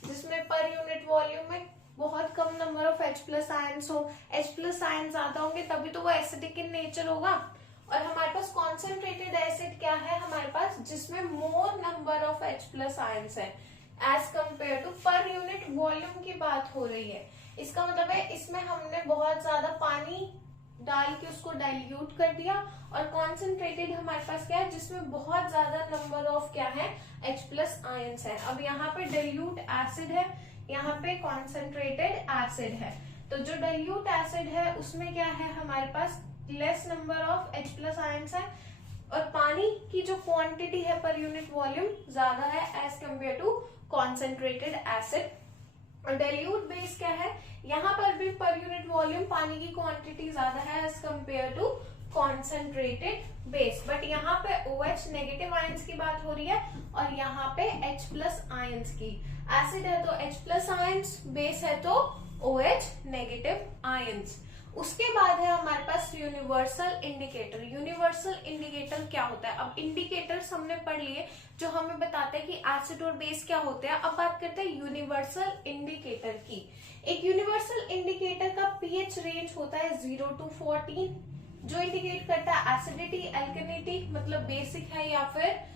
जिसमें पर यूनिट वॉल्यूम में बहुत कम नंबर ऑफ H+ आयंस हो। H+ आयंस ज्यादा होंगे तभी तो वो एसिडिक इन नेचर होगा। और हमारे पास कॉन्सेंट्रेटेड एसिड क्या है हमारे पास, जिसमें more number of H+ ions है as compare to, per unit volume की बात हो रही है। इसका मतलब है इसमें हमने बहुत ज्यादा पानी डाल के उसको डाइल्यूट कर दिया, और कॉन्सेंट्रेटेड हमारे पास क्या है, जिसमें बहुत ज्यादा नंबर ऑफ क्या है, H+ आयंस है। अब यहाँ पे डाइल्यूट एसिड है, यहाँ पे कॉन्सेंट्रेटेड एसिड है। तो जो डाइल्यूट एसिड है उसमें क्या है हमारे पास, less number of H+ ions है, और पानी की जो क्वांटिटी है पर यूनिट वॉल्यूम ज्यादा है as compare to concentrated acid. और डाइल्यूट बेस क्या है, यहाँ पर भी पर यूनिट वॉल्यूम पानी की क्वांटिटी ज्यादा है as compare to concentrated base. But यहाँ पे OH नेगेटिव आयंस की बात हो रही है और यहाँ पे H+ आयंस की। एसिड है तो H+ आयंस, बेस है तो OH नेगेटिव आयंस। उसके बाद है हमारे पास यूनिवर्सल इंडिकेटर। यूनिवर्सल इंडिकेटर क्या होता है, अब इंडिकेटर्स हमने पढ़ लिए जो हमें बताते हैं कि एसिड और बेस क्या होते हैं। अब बात करते हैं यूनिवर्सल इंडिकेटर की। एक यूनिवर्सल इंडिकेटर का पीएच रेंज होता है 0 to 14, जो इंडिकेट करता है एसिडिटी, एल्कनिटी मतलब बेसिक है या फिर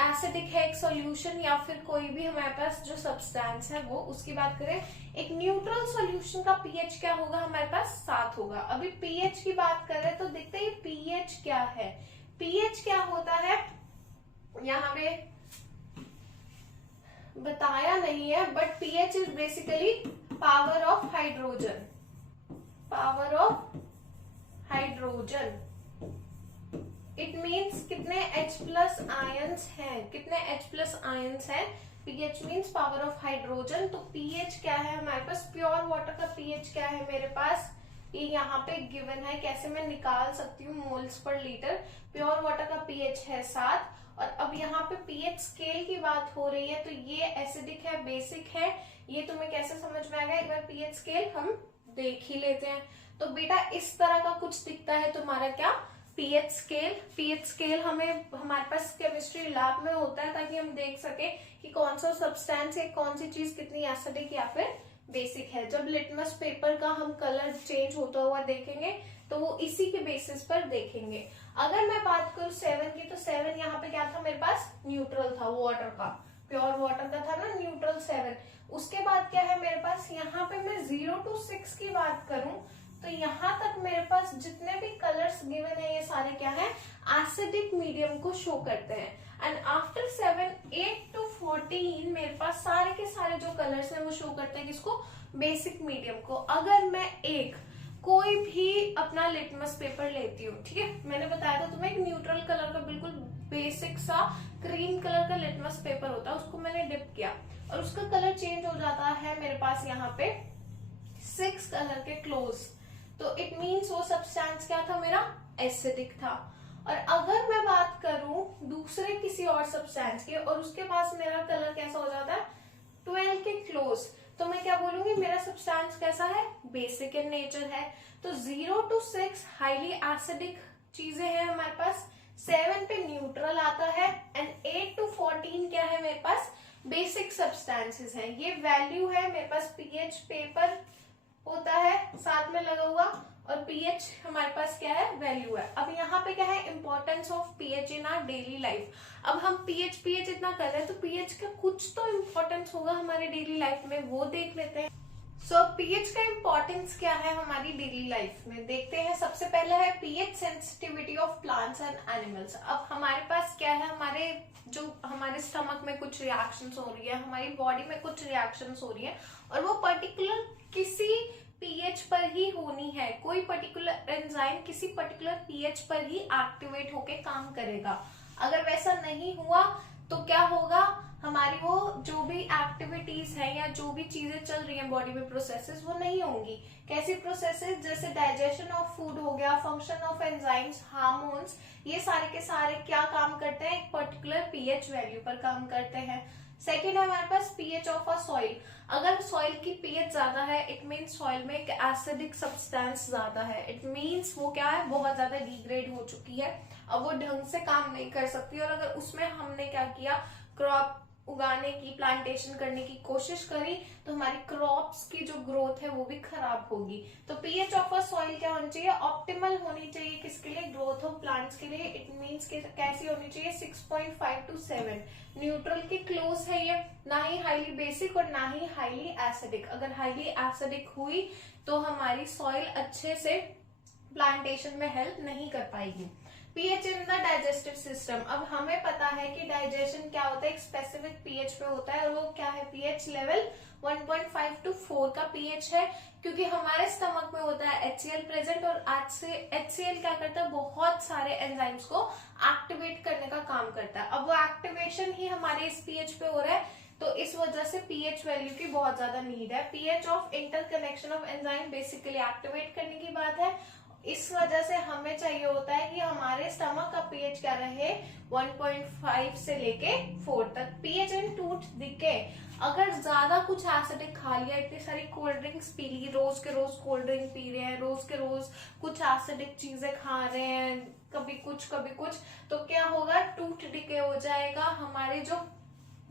एसिडिक है एक सॉल्यूशन, या फिर कोई भी हमारे पास जो सब्सटेंस है वो, उसकी बात करें। एक न्यूट्रल सॉल्यूशन का पीएच क्या होगा हमारे पास, 7 होगा। अभी पीएच की बात कर रहे हैं तो देखते हैं पीएच क्या है। पीएच क्या होता है यहाँ पे बताया नहीं है, but pH is basically power of hydrogen, power of hydrogen. It means कितने H+ आयंस हैं, कितने H+ आयंस हैं। PH means power of hydrogen. तो पीएच क्या है हमारे पास, प्योर वाटर का पीएच क्या है मेरे पास, ये यहाँ पे गिवन है, कैसे मैं निकाल सकती हूँ moles per litre. Pure water का पीएच है 7। और अब यहाँ पे पीएच स्केल की बात हो रही है, तो ये एसिडिक है, बेसिक है, ये तुम्हें कैसे समझ में आएगा, एक बार पीएच स्केल हम देख ही लेते हैं। तो बेटा इस तरह का कुछ दिखता है तुम्हारा क्या, पीएच स्केल। पीएच स्केल हमें हमारे पास केमिस्ट्री लैब में होता है ताकि हम देख सके कि कौन सा सब्सटेंस है, कौन सी चीज कितनी एसिडिक या फिर बेसिक है। जब लिटमस पेपर का हम कलर चेंज होता हुआ देखेंगे तो वो इसी के बेसिस पर देखेंगे। अगर मैं बात करूं 7 की, तो 7 यहाँ पे क्या था मेरे पास, न्यूट्रल था, वाटर का, प्योर वाटर का था ना न्यूट्रल 7। उसके बाद क्या है मेरे पास, यहाँ पे मैं 0 to 6 की बात करूं तो यहाँ तक मेरे पास जितने भी कलर्स गिवन है ये सारे क्या है, एसिडिक मीडियम को शो करते हैं। एंड आफ्टर 7, 8 to 14 मेरे पास सारे के सारे जो कलर्स हैं वो शो करते हैं किसको, बेसिक मीडियम को। अगर मैं एक कोई भी अपना लिटमस पेपर लेती हूँ, ठीक है, मैंने बताया था तुम्हें एक न्यूट्रल कलर का बिल्कुल बेसिक सा क्रीम कलर का लिटमस पेपर होता है, उसको मैंने डिप किया और उसका कलर चेंज हो जाता है मेरे पास यहाँ पे 6 कलर के क्लोज, तो इट मीन्स वो सब्सटेंस क्या था मेरा, एसिडिक था। और अगर मैं बात करूं दूसरे किसी और सब्सटेंस की और उसके पास मेरा कलर कैसा हो जाता है 12 के क्लोज, तो मैं क्या बोलूंगी, मेरा सब्सटेंस कैसा है, बेसिक इन नेचर है। तो 0 to 6 हाईली एसिडिक चीजें हैं हमारे पास, 7 पे न्यूट्रल आता है, एंड 8 to 14 क्या है मेरे पास, बेसिक सब्सटेंसेस हैं। ये वैल्यू है मेरे पास, पीएच पेपर होता है साथ में लगा हुआ, और पीएच हमारे पास क्या है, वैल्यू है। अब यहाँ पे क्या है, importance of pH in our daily life. अब हम पीएच पीएच इतना कर रहे हैं तो पीएच का कुछ तो इम्पोर्टेंस होगा हमारे डेली लाइफ में, वो देख लेते हैं। सो पीएच का इम्पोर्टेंस क्या है हमारी डेली लाइफ में, देखते हैं। सबसे पहले है pH sensitivity of plants and animals. अब हमारे पास क्या है, हमारे स्टमक में कुछ रिएक्शंस हो रही है, हमारी बॉडी में कुछ रिएक्शंस हो रही है, और वो पर्टिकुलर किसी पीएच पर ही होनी है। कोई पर्टिकुलर एंजाइम किसी पर्टिकुलर पीएच पर ही एक्टिवेट होके काम करेगा। अगर वैसा नहीं हुआ तो क्या होगा, हमारी वो जो भी एक्टिविटीज है या जो भी चीजें चल रही हैं बॉडी में, प्रोसेसेस, वो नहीं होंगी। कैसी प्रोसेसेस, जैसे डाइजेशन ऑफ फूड हो गया, फंक्शन ऑफ एंजाइम्स, हार्मोन्स, ये सारे के सारे क्या काम करते हैं, एक पर्टिकुलर पीएच वैल्यू पर काम करते हैं। सेकेंड है हमारे पास पीएच ऑफ अ सॉइल। अगर सॉइल की पीएच ज्यादा है, इट मीन्स सॉइल में एक एसिडिक सब्सटेंस ज्यादा है। इट मीन्स वो क्या है, बहुत ज्यादा डिग्रेड हो चुकी है, अब वो ढंग से काम नहीं कर सकती। और अगर उसमें हमने क्या किया, क्रॉप उगाने की, प्लांटेशन करने की कोशिश करी, तो हमारी क्रॉप्स की जो ग्रोथ है वो भी खराब होगी। तो पीएच ऑफ अ सॉइल क्या होनी चाहिए, ऑप्टिमल होनी चाहिए। किसके लिए, ग्रोथ ऑफ प्लांट्स के लिए। इट मीन्स कैसी होनी चाहिए, 6.5 to 7, न्यूट्रल के क्लोज है ये, ना ही हाईली बेसिक और ना ही हाईली एसिडिक। अगर हाईली एसिडिक हुई तो हमारी सॉइल अच्छे से प्लांटेशन में हेल्प नहीं कर पाएगी। PH in the digestive system. अब हमें पता है कि डाइजेशन क्या होता है, एक स्पेसिफिक पीएच पे होता है, और वो क्या है, पीएच लेवल 1.5 to 4 का पीएच है, क्योंकि हमारे स्टमक में होता है HCl प्रेजेंट, और HCl क्या करता है, बहुत सारे एंजाइम्स को एक्टिवेट करने का काम करता है। अब वो एक्टिवेशन ही हमारे इस पीएच पे हो रहा है, तो इस वजह से पीएच वैल्यू की बहुत ज्यादा नीड है। PH of interconnection of enzyme basically activate करने की बात है। इस वजह से हमें चाहिए होता है कि हमारे स्टमक का पीएच क्या रहे, 1.5 से लेके 4 तक। पीएच इन टूथ डिके। अगर ज्यादा कुछ एसिडिक खा लिया, इतनी सारी कोल्ड ड्रिंक्स पी ली, रोज के रोज कोल्ड ड्रिंक पी रहे हैं, रोज के रोज कुछ एसिडिक चीजें खा रहे हैं, कभी कुछ, तो क्या होगा, टूथ डिके हो जाएगा। हमारे जो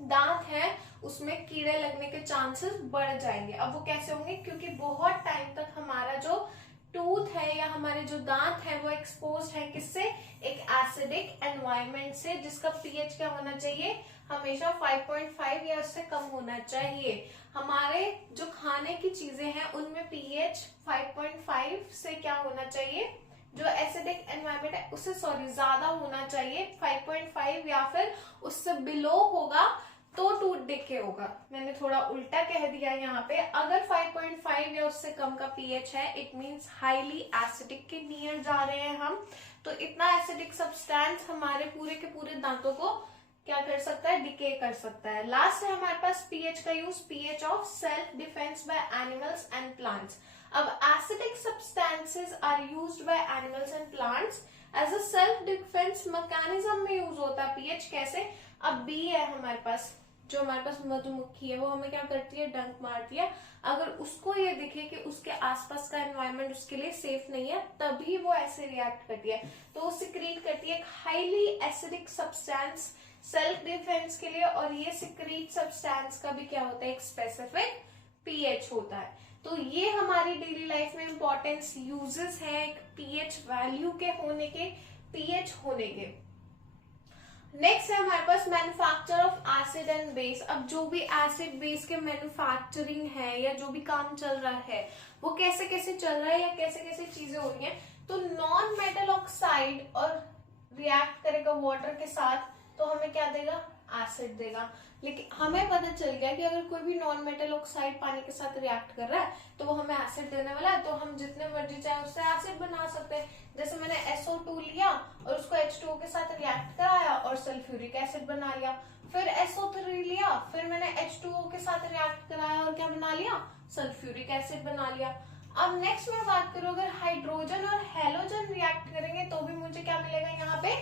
दांत है उसमें कीड़े लगने के चांसेस बढ़ जाएंगे। अब वो कैसे होंगे, क्योंकि बहुत टाइम तक हमारा जो टूथ है या हमारे जो दांत है वो एक्सपोज है किससे, एक एसिडिक एनवायरनमेंट से, जिसका पीएच क्या होना चाहिए, हमेशा 5.5 या उससे कम होना चाहिए। हमारे जो खाने की चीजें हैं उनमें पीएच 5.5 से क्या होना चाहिए, जो एसिडिक एनवायरनमेंट है उससे ज्यादा होना चाहिए, 5.5 या फिर उससे बिलो होगा तो टूथ डिके होगा। मैंने थोड़ा उल्टा कह दिया यहाँ पे। अगर 5.5 या उससे कम का पीएच है, इट मींस हाईली एसिडिक के नियर जा रहे हैं हम। तो इतना एसिडिक सब्सटेंस हमारे पूरे के पूरे दांतों को क्या कर सकता है, डिके कर सकता है। लास्ट है हमारे पास पीएच का use, pH of self defence by animals and plants. अब acidic substances are used by animals and plants as a self defence mechanism में यूज होता है पीएच। कैसे, अब बी है हमारे पास, जो हमारे पास मधुमक्खी है, वो हमें क्या करती है, डंक मारती है। अगर उसको ये दिखे कि उसके आसपास का एनवायरनमेंट उसके लिए सेफ नहीं है, तभी वो ऐसे रिएक्ट करती है, तो वो सिक्रीट करती है एक highly acidic substance self defence के लिए। और ये सिक्रीट सब्सटेंस का भी क्या होता है, एक स्पेसिफिक पीएच होता है। तो ये हमारी डेली लाइफ में इंपॉर्टेंस यूजेस है पीएच वैल्यू के होने के, पीएच होने के। नेक्स्ट है हमारे पास manufacture of acid and base. अब जो भी एसिड बेस के मैन्युफैक्चरिंग है या जो भी काम चल रहा है वो कैसे कैसे चल रहा है या कैसे कैसे चीजें हो रही हैं, तो नॉन मेटल ऑक्साइड और रिएक्ट करेगा वाटर के साथ तो हमें क्या देगा, एसिड देगा। लेकिन हमें पता चल गया कि अगर कोई भी नॉन मेटल ऑक्साइड पानी के साथ रिएक्ट कर रहा है तो वो हमें एसिड देने वाला है, तो हम जितने मर्जी चाहे उससे एसिड बना सकते हैं। जैसे मैंने SO2 लिया और उसको H2O के साथ रिएक्ट कराया और सल्फ्यूरिक एसिड बना लिया, फिर SO3 लिया, फिर मैंने H2O के साथ रिएक्ट कराया और क्या बना लिया, सल्फ्यूरिक एसिड बना लिया। अब नेक्स्ट मैं बात करूं, अगर हाइड्रोजन और हेलोजन रिएक्ट करेंगे तो भी मुझे क्या मिलेगा, यहाँ पे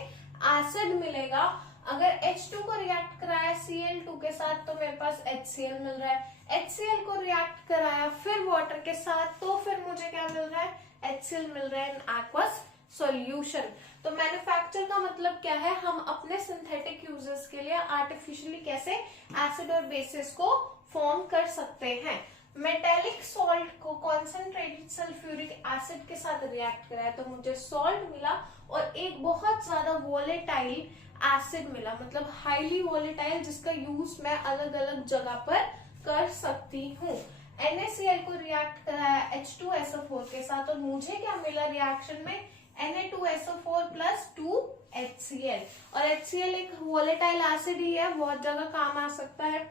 एसिड मिलेगा। अगर H2 को रिएक्ट कराया Cl2 के साथ तो मेरे पास HCl मिल रहा है। HCl को रिएक्ट कराया फिर वाटर के साथ तो फिर मुझे क्या मिल रहा है, HCl मिल रहा है इन एक्वस सॉल्यूशन। तो मैन्युफैक्चर का मतलब क्या है, हम अपने सिंथेटिक यूजेस के लिए आर्टिफिशियली कैसे एसिड और बेसिस को फॉर्म कर सकते हैं। मेटेलिक सॉल्ट को कॉन्सेंट्रेटेड सल्फ्यूरिक एसिड के साथ रिएक्ट कराया तो मुझे सॉल्ट मिला, और एक बहुत ज्यादा वोलेटाइल एसिड मिला, मतलब हाईली वोलेटाइल, जिसका यूज मैं अलग अलग जगह पर कर सकती हूँ। NaCl को रिएक्ट कराया H2SO4 के साथ, और मुझे क्या मिला रिएक्शन में, Na2SO4 प्लस 2HCl। और HCl एक वोलेटाइल एसिड ही है, बहुत जगह काम आ सकता है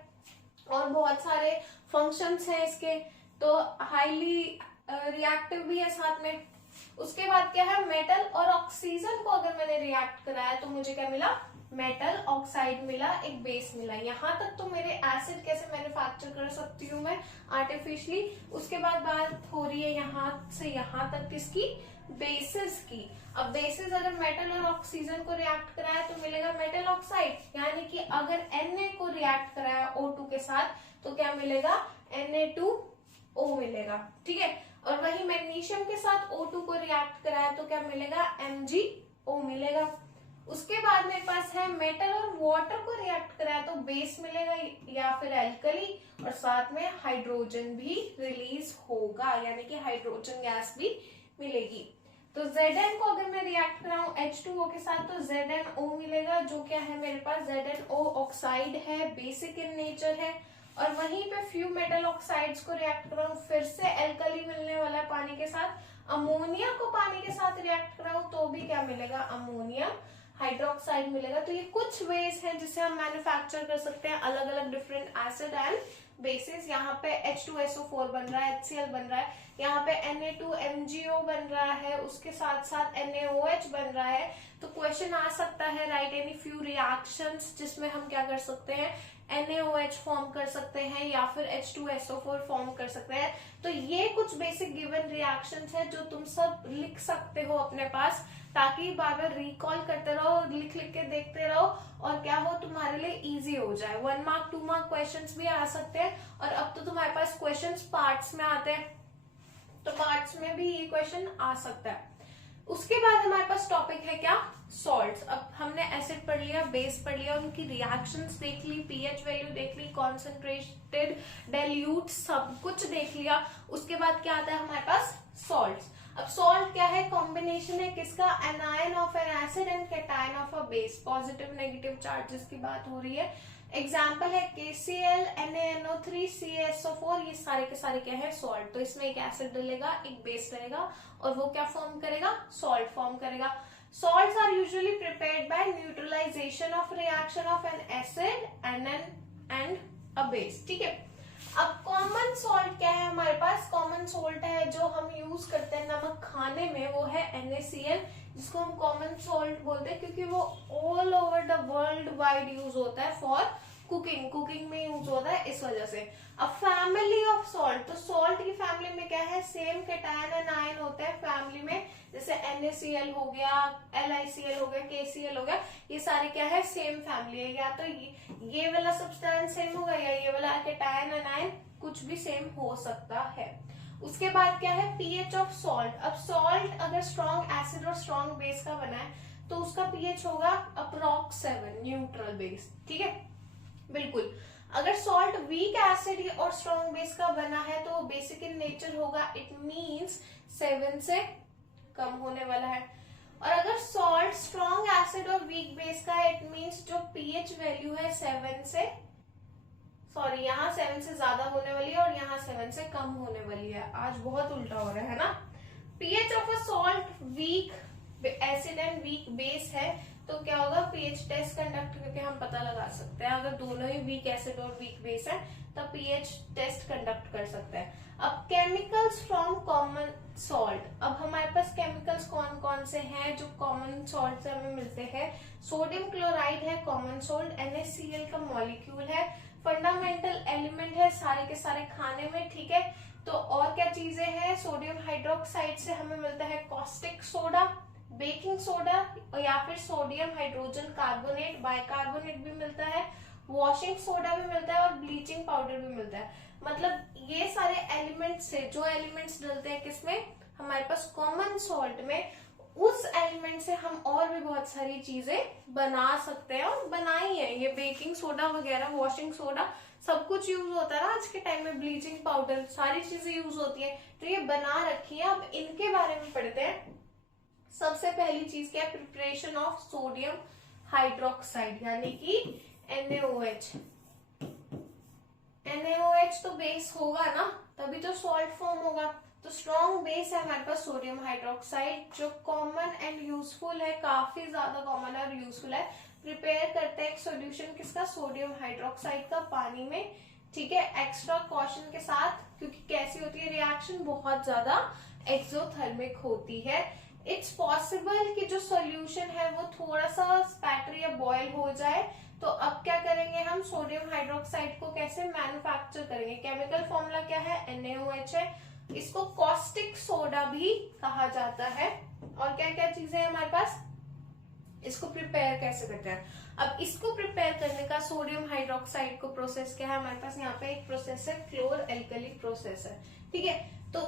और बहुत सारे फंक्शंस हैं इसके, तो हाईली रिएक्टिव भी है साथ में। उसके बाद क्या है, मेटल और ऑक्सीजन को अगर मैंने रिएक्ट कराया तो मुझे क्या मिला, मेटल ऑक्साइड मिला, एक बेस मिला। यहाँ तक तो मेरे एसिड कैसे मैन्युफैक्चर कर सकती हूँ मैं आर्टिफिशियली। उसके बाद बात हो रही है यहाँ से यहाँ तक किसकी, बेसिस की। अब बेसिस अगर मेटल और ऑक्सीजन को रिएक्ट कराया तो मिलेगा मेटल ऑक्साइड, यानी कि अगर Na को रिएक्ट कराया O2 के साथ तो क्या मिलेगा, Na2O मिलेगा, ठीक है। और वही मैग्नीशियम के साथ O2 को रिएक्ट कराया तो क्या मिलेगा, MgO मिलेगा। उसके बाद मेरे पास है मेटल और वाटर को रिएक्ट कराया तो बेस मिलेगा या फिर एल्कली, और साथ में हाइड्रोजन भी रिलीज होगा, यानी कि हाइड्रोजन गैस भी मिलेगी। तो Zn को अगर मैं रिएक्ट कराऊं H2O के साथ तो ZnO मिलेगा, जो क्या है मेरे पास, ZnO ऑक्साइड है, बेसिक इन नेचर है। और वहीं पे फ्यू मेटल ऑक्साइड्स को रिएक्ट कराऊं, फिर से एल्कली मिलने वाला है पानी के साथ। अमोनिया को पानी के साथ रिएक्ट कराऊं तो भी क्या मिलेगा, अमोनियम हाइड्रोक्साइड मिलेगा। तो ये कुछ वेज हैं जिससे हम मैन्युफैक्चर कर सकते हैं अलग अलग डिफरेंट एसिड एंड बेसिस। यहाँ पे H2SO4 बन रहा है, HCl बन रहा है, यहाँ पे Na2MgO बन रहा है, उसके साथ साथ NaOH बन रहा है। तो क्वेश्चन आ सकता है, राइट एनी फ्यू रिएक्शंस जिसमें हम क्या कर सकते हैं, NaOH फॉर्म कर सकते हैं या फिर H2SO4 फॉर्म कर सकते हैं। तो ये कुछ बेसिक गिवन रिएक्शंस है जो तुम सब लिख सकते हो अपने पास, ताकि बार बार रिकॉल करते रहो, लिख लिख के देखते रहो, और क्या हो तुम्हारे लिए इजी हो जाए। 1 मार्क 2 मार्क क्वेश्चंस भी आ सकते हैं, और अब तो तुम्हारे पास क्वेश्चंस पार्ट्स में आते हैं, तो पार्ट्स में भी ये क्वेश्चन आ सकता है। उसके बाद हमारे पास टॉपिक है क्या, सॉल्ट्स। अब हमने एसिड पढ़ लिया, बेस पढ़ लिया, उनकी रिएक्शंस देख ली, पीएच वैल्यू देख ली, कॉन्सेंट्रेटेड, डाइल्यूट, सब कुछ देख लिया। उसके बाद क्या आता है हमारे पास, सॉल्ट्स। अब सॉल्ट क्या है, कॉम्बिनेशन है किसका, anion of N acid and cation of a base, positive negative charges की बात हो रही है। एग्जाम्पल है KCl, NaNO3, CaSO4, ये सारे के सारे क्या है, सॉल्ट। तो इसमें एक एसिड डलेगा, एक बेस डलेगा, और वो क्या फॉर्म करेगा, सॉल्ट फॉर्म करेगा। Salts are usually prepared by neutralization of reaction of an acid and a base, ठीक है। अब कॉमन सॉल्ट क्या है हमारे पास, कॉमन सॉल्ट है जो हम यूज करते हैं नमक खाने में, वो है NaCl, जिसको हम कॉमन सॉल्ट बोलते हैं क्योंकि वो all over the world wide use होता है फॉर कुकिंग में यूज होता है, इस वजह से। अब फैमिली ऑफ सॉल्ट, तो सॉल्ट की फैमिली में क्या है, सेम कैटायन एंड आयन होते हैं फैमिली में, जैसे NaCl हो गया, LiCl हो गया, KCl हो गया, ये सारे क्या है, सेम फैमिली है। या तो ये वाला सब्सटेंस सेम होगा या ये वाला कैटायन एंड आयन, कुछ भी सेम हो सकता है। उसके बाद क्या है, पीएच ऑफ सॉल्ट। अब सॉल्ट अगर स्ट्रॉन्ग एसिड और स्ट्रॉन्ग बेस का बना है तो उसका पीएच होगा अप्रॉक्स 7, न्यूट्रल बेस, ठीक है, बिल्कुल। अगर सॉल्ट वीक एसिड और स्ट्रॉन्ग बेस का बना है तो बेसिक इन नेचर होगा, इट मींस 7 से कम होने वाला है। और अगर सॉल्ट स्ट्रॉन्ग एसिड और वीक बेस का है, इट मींस जो पीएच वैल्यू है 7 से, सॉरी यहाँ 7 से ज्यादा होने वाली है और यहाँ 7 से कम होने वाली है। आज बहुत उल्टा हो रहा है ना। PH of a salt weak acid and weak base है तो क्या होगा, पीएच टेस्ट कंडक्ट करके हम पता लगा सकते हैं। अगर दोनों ही वीक एसिड और वीक बेस है तब पीएच टेस्ट कंडक्ट कर सकते हैं। अब केमिकल्स फ्रॉम कॉमन सॉल्ट। अब हमारे पास केमिकल्स कौन कौन से हैं जो कॉमन सॉल्ट से हमें मिलते हैं। सोडियम क्लोराइड है कॉमन सॉल्ट, NaCl का मॉलिक्यूल है, फंडामेंटल एलिमेंट है सारे के सारे खाने में, ठीक है। तो और क्या चीजें हैं, सोडियम हाइड्रोक्साइड से हमें मिलता है कॉस्टिक सोडा, बेकिंग सोडा, या फिर सोडियम हाइड्रोजन कार्बोनेट, बाइकार्बोनेट भी मिलता है, वॉशिंग सोडा भी मिलता है और ब्लीचिंग पाउडर भी मिलता है। मतलब ये सारे एलिमेंट्स से जो एलिमेंट्स डलते हैं किसमें, हमारे पास कॉमन सॉल्ट में, उस एलिमेंट से हम और भी बहुत सारी चीजें बना सकते हैं और बनाई है। ये बेकिंग सोडा वगैरह, वॉशिंग सोडा, सब कुछ यूज होता है ना आज के टाइम में, ब्लीचिंग पाउडर, सारी चीजें यूज होती है, तो ये बना रखी है। अब इनके बारे में पढ़ते हैं। सबसे पहली चीज क्या है? प्रिपरेशन ऑफ सोडियम हाइड्रोक्साइड यानी कि NaOH। NaOH तो बेस होगा ना, तभी तो सॉल्ट फॉर्म होगा। तो स्ट्रॉन्ग बेस है हमारे पास सोडियम हाइड्रोक्साइड, जो कॉमन एंड यूजफुल है, काफी ज्यादा कॉमन और यूजफुल है। प्रिपेयर करते हैं एक सोल्यूशन किसका? सोडियम हाइड्रोक्साइड का, पानी में, ठीक है, एक्स्ट्रा कॉशन के साथ, क्योंकि कैसी होती है रिएक्शन? बहुत ज्यादा एक्सोथर्मिक होती है। इट्स पॉसिबल कि जो सोल्यूशन है वो थोड़ा सा स्पैटर या बॉयल हो जाए। तो अब क्या करेंगे हम? सोडियम हाइड्रोक्साइड को कैसे मैन्युफैक्चर करेंगे? केमिकल फॉर्मूला क्या है? NaOH है। इसको कॉस्टिक सोडा भी कहा जाता है। और क्या क्या चीजें हैं हमारे पास? इसको प्रिपेयर कैसे करते हैं? अब इसको प्रिपेयर करने का सोडियम हाइड्रोक्साइड को प्रोसेस क्या है हमारे पास? यहाँ पे एक प्रोसेस है, क्लोर एल्कली प्रोसेस है, ठीक है। तो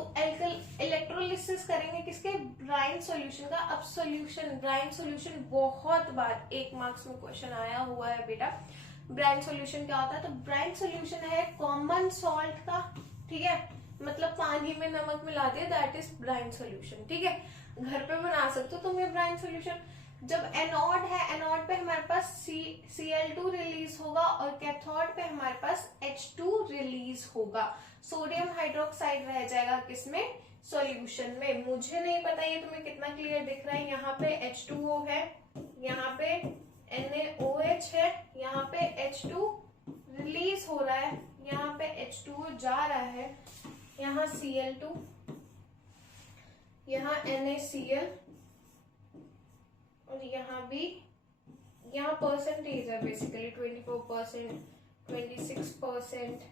इलेक्ट्रोलिसिस करेंगे किसके? ब्राइन सॉल्यूशन का। अब सॉल्यूशन, ब्राइन सॉल्यूशन बहुत बार 1 मार्क्स में क्वेश्चन आया हुआ है बेटा। ब्राइन सॉल्यूशन क्या होता है? तो ब्राइन सॉल्यूशन है कॉमन सॉल्ट का, ठीक है, मतलब पानी में नमक मिला दिया, दैट इज ब्राइन सॉल्यूशन, ठीक है। घर पे बना सकते हो तुम ये ब्राइन सॉल्यूशन। जब एनोड है, एनोड पे हमारे पास Cl2 रिलीज होगा और कैथोड पे हमारे पास H2 रिलीज होगा। सोडियम हाइड्रोक्साइड रह जाएगा किसमें? सॉल्यूशन में। मुझे नहीं पता ये तुम्हें कितना क्लियर दिख रहा है। यहाँ पे H2O है, यहाँ पे NaOH है, यहाँ पे H2 रिलीज हो रहा है, यहाँ पे H2O जा रहा है, यहाँ Cl2, यहाँ NaCl, और यहाँ भी, यहाँ परसेंटेज है बेसिकली 24%, 26%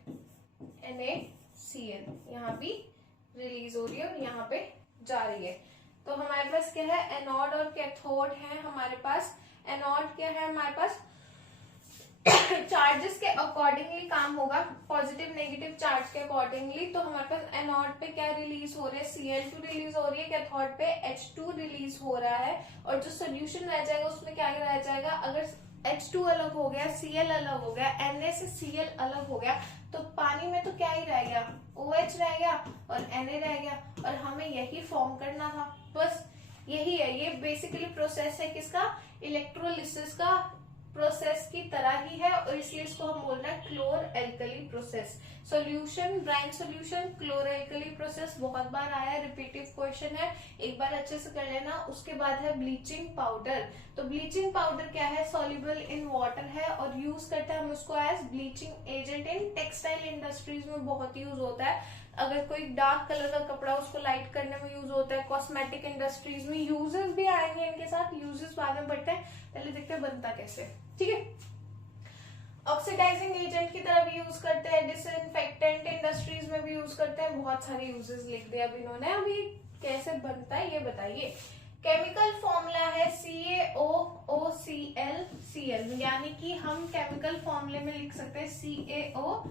NaCl, यहाँ भी रिलीज हो रही है और यहाँ पे जा रही है। तो हमारे पास क्या है? एनोड और कैथोड है हमारे पास। एनोड क्या है हमारे पास? चार्जेस के अकॉर्डिंगली काम होगा, पॉजिटिव नेगेटिव चार्ज के अकॉर्डिंगली। तो हमारे पास एनोड पे क्या रिलीज हो रहा है? Cl2 रिलीज हो रही है, कैथोड पे H2 रिलीज हो रहा है। और जो सोल्यूशन रह जाएगा उसमें क्या रह जाएगा? अगर H2 अलग हो गया, Cl अलग हो गया, Na से Cl अलग हो गया, तो पानी में तो क्या ही रह गया? OH रह गया और Na रह गया। और हमें यही फॉर्म करना था, बस यही है। ये बेसिकली प्रोसेस है किसका? इलेक्ट्रोलिसिस का प्रोसेस की तरह ही है, और इसलिए इसको हम बोल रहे हैं chlor alkali process. Solution, brine solution, chlor alkali process बहुत बार आया है, रिपीटिव क्वेश्चन है, एक बार अच्छे से कर लेना। उसके बाद है ब्लीचिंग पाउडर। तो ब्लीचिंग पाउडर क्या है? सॉल्युबल इन वाटर है और यूज करते हैं हम उसको as bleaching agent. In textile industries में बहुत यूज होता है। अगर कोई डार्क कलर का कपड़ा, उसको लाइट करने में यूज होता है। कॉस्मेटिक इंडस्ट्रीज में यूजेस भी आएंगे इनके साथ, यूजेस बाद में बढ़ते हैं, पहले देखते हैं बनता कैसे, ठीक है। ऑक्सीडाइजिंग एजेंट की तरह भी यूज करते हैं, डिसइंफेक्टेंट इंडस्ट्रीज में भी यूज करते हैं। बहुत सारे यूजेस लिख दिया अब इन्होंने। अभी कैसे बनता है ये बताइए। केमिकल फॉर्मूला है CaOClCl, यानी कि हम केमिकल फॉर्मूले में लिख सकते हैं CaOCl2।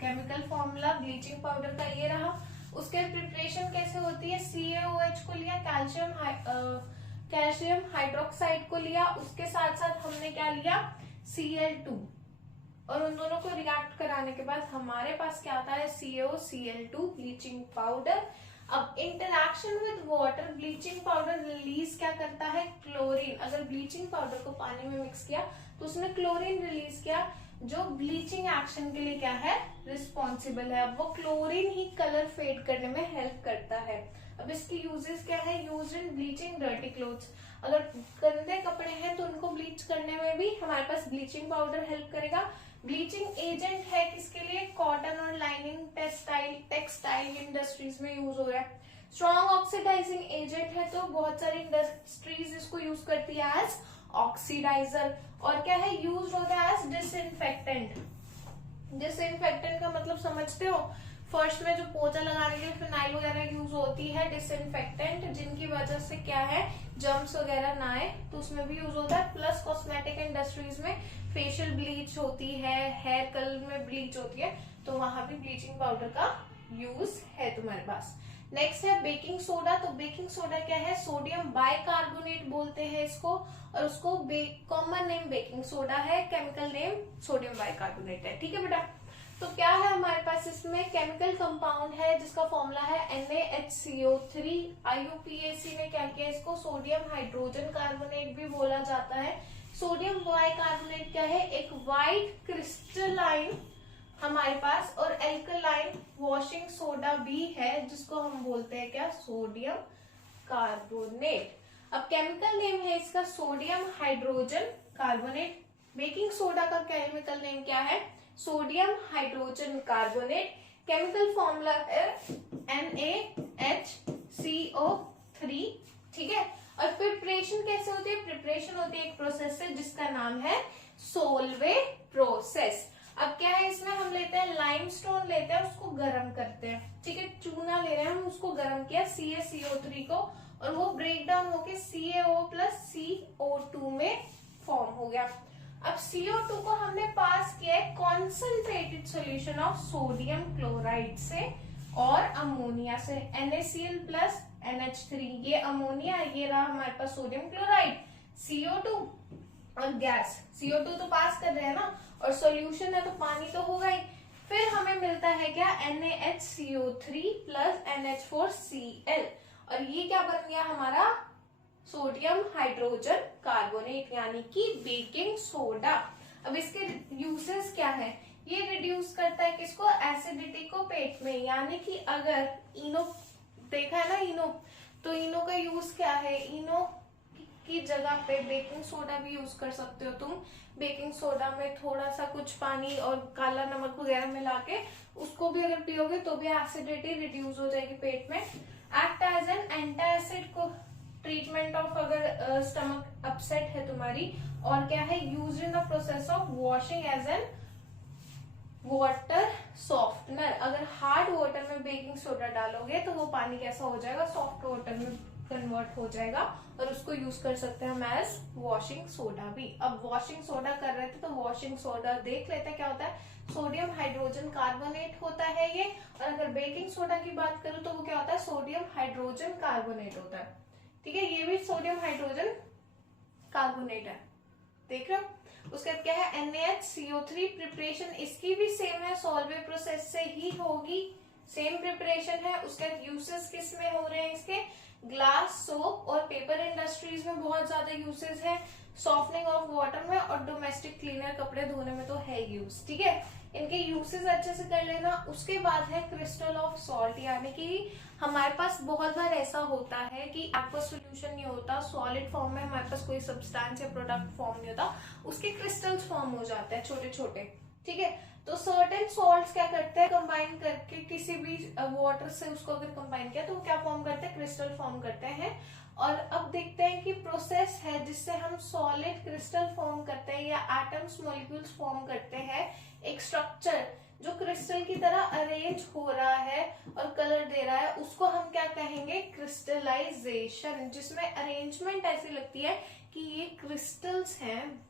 Chemical formula bleaching powder का ये रहा। उसके प्रिपरेशन कैसे होती है? CaOH को लिया, कैल्शियम हाइड्रोक्साइड को लिया, उसके साथ साथ हमने क्या लिया? Cl2, और उन दोनों को रिएक्ट कराने के बाद हमारे पास क्या आता है? CaOCl2 bleaching powder. अब interaction with water, bleaching powder release क्या करता है? क्लोरीन। अगर ब्लीचिंग पाउडर को पानी में मिक्स किया तो उसमें क्लोरीन रिलीज किया, जो ब्लीचिंग एक्शन के लिए क्या है? रिस्पॉन्सिबल है। अब वो क्लोरीन ही कलर फेड करने में हेल्प करता है। अब इसकी यूजेस क्या है? यूज इन ब्लीचिंग डर्टी क्लोथ्स। अगर गंदे कपड़े हैं तो उनको ब्लीच करने में भी हमारे पास ब्लीचिंग पाउडर हेल्प करेगा। ब्लीचिंग एजेंट है किसके लिए? कॉटन और लाइनिंग टेक्सटाइल इंडस्ट्रीज में यूज हो रहा है। स्ट्रॉन्ग ऑक्सीडाइजिंग एजेंट है, तो बहुत सारी इंडस्ट्रीज इसको यूज करती है एज ऑक्सीडाइजर। और क्या है? यूज होता है एज डिसइंफेक्टेंट। डिसइंफेक्टेंट का मतलब समझते हो? फर्श में जो पोछा लगाने के लिए फिनाइल वगैरह यूज होती है, डिसइंफेक्टेंट, जिनकी वजह से क्या है? जर्म्स वगैरह ना आए, तो उसमें भी यूज होता है। प्लस कॉस्मेटिक इंडस्ट्रीज में फेशियल ब्लीच होती है, हेयर कलर में ब्लीच होती है, तो वहां भी ब्लीचिंग पाउडर का यूज है तुम्हारे पास। नेक्स्ट है बेकिंग सोडा। तो बेकिंग सोडा क्या है, सोडियम बाइकार्बोनेट बोलते हैं इसको, और उसको कॉमन नेम बेकिंग सोडा है, केमिकल नेम सोडियम बाइकार्बोनेट है। ठीक है बेटा। तो क्या है हमारे पास इसमें केमिकल कंपाउंड है जिसका फॉर्मूला है NaHCO3। IUPAC ने क्या किया, इसको सोडियम हाइड्रोजन कार्बोनेट भी बोला जाता है। सोडियम बाइकार्बोनेट क्या है, एक व्हाइट क्रिस्टलाइन हमारे पास और एल्कलाइन वॉशिंग सोडा भी है जिसको हम बोलते हैं क्या, सोडियम कार्बोनेट। अब केमिकल नेम है इसका sodium hydrogen carbonate. Baking soda का केमिकल नेम क्या है, sodium hydrogen carbonate. Chemical formula है NaHCO3। ठीक है। और प्रिपरेशन कैसे होती है, प्रिपरेशन होती है एक प्रोसेस से जिसका नाम है सोलवे प्रोसेस। अब क्या है, इसमें हम लेते हैं लाइमस्टोन लेते हैं, उसको गर्म करते हैं। ठीक है, चूना ले रहे हैं हम, उसको गर्म किया CaCO3 को, और वो ब्रेक डाउन होके CaO प्लस CO2 में फॉर्म हो गया। अब CO2 को हमने पास किया है concentrated solution of sodium chloride से और अमोनिया से, NaCl प्लस NH3। ये अमोनिया, ये रहा हमारे पास सोडियम क्लोराइड, CO2 और गैस। CO2 तो पास कर रहे हैं ना, और सॉल्यूशन है तो पानी तो होगा ही। फिर हमें मिलता है क्या, NaHCO3 प्लस NH4Cl, और ये क्या बन गया हमारा, सोडियम हाइड्रोजन कार्बोनेट, यानी कि बेकिंग सोडा। अब इसके यूजेस क्या है, ये रिड्यूस करता है किसको, एसिडिटी को पेट में। यानी कि अगर इनो देखा है ना, इनो, तो इनो का यूज क्या है, इनो की जगह पे बेकिंग सोडा भी यूज कर सकते हो तुम। बेकिंग सोडा में थोड़ा सा कुछ पानी और काला नमक वगैरह मिला के उसको भी अगर पियोगे तो भी एसिडिटी रिड्यूस हो जाएगी पेट में। एक्ट एज एन एंटासिड को ट्रीटमेंट ऑफ अगर स्टमक अपसेट है तुम्हारी। और क्या है, use in the process of washing as an water softener. अगर हार्ड वाटर में बेकिंग सोडा डालोगे तो वो पानी कैसा हो जाएगा, सॉफ्ट वाटर में कन्वर्ट हो जाएगा, और उसको यूज कर सकते हैं हम एज वॉशिंग सोडा भी। अब वॉशिंग सोडा कर रहे थे तो वॉशिंग सोडा देख लेते हैं क्या होता है, सोडियम हाइड्रोजन कार्बोनेट होता है ये। और अगर बेकिंग सोडा की बात करूं तो वो क्या होता है, सोडियम हाइड्रोजन कार्बोनेट होता है। ठीक है, ये भी सोडियम हाइड्रोजन कार्बोनेट है, देख रहे हो। उसके बाद क्या है, NaHCO3। प्रिपरेशन इसकी भी सेम है, सॉल्वे प्रोसेस से ही होगी, सेम प्रिपरेशन है। उसके बाद यूसेस किस में हो रहे हैं इसके, ग्लास, सोप और पेपर इंडस्ट्रीज में बहुत ज्यादा यूसेस है, सॉफ्टनिंग ऑफ वाटर में, और डोमेस्टिक क्लीनर कपड़े धोने में तो है यूज। ठीक है, इनके यूसेस अच्छे से कर लेना। उसके बाद है क्रिस्टल ऑफ सॉल्ट, यानी कि हमारे पास बहुत बार ऐसा होता है कि आपका सोल्यूशन नहीं होता, सॉलिड फॉर्म में हमारे पास कोई सब्सटेंस या प्रोडक्ट फॉर्म नहीं होता, उसके क्रिस्टल्स फॉर्म हो जाते हैं छोटे छोटे। ठीक है, तो सर्टेन सॉल्ट्स क्या करते हैं, कंबाइन करके किसी भी वाटर से उसको अगर कंबाइन किया तो वो क्या फॉर्म करते हैं, क्रिस्टल फॉर्म करते हैं। और अब देखते हैं कि प्रोसेस है जिससे हम सॉलिड क्रिस्टल फॉर्म करते हैं या एटम्स मॉलिक्यूल्स फॉर्म करते हैं। एक स्ट्रक्चर जो क्रिस्टल की तरह अरेंज हो रहा है और कलर दे रहा है, उसको हम क्या कहेंगे, क्रिस्टलाइजेशन। जिसमें अरेंजमेंट ऐसी लगती है कि ये क्रिस्टल्स हैं,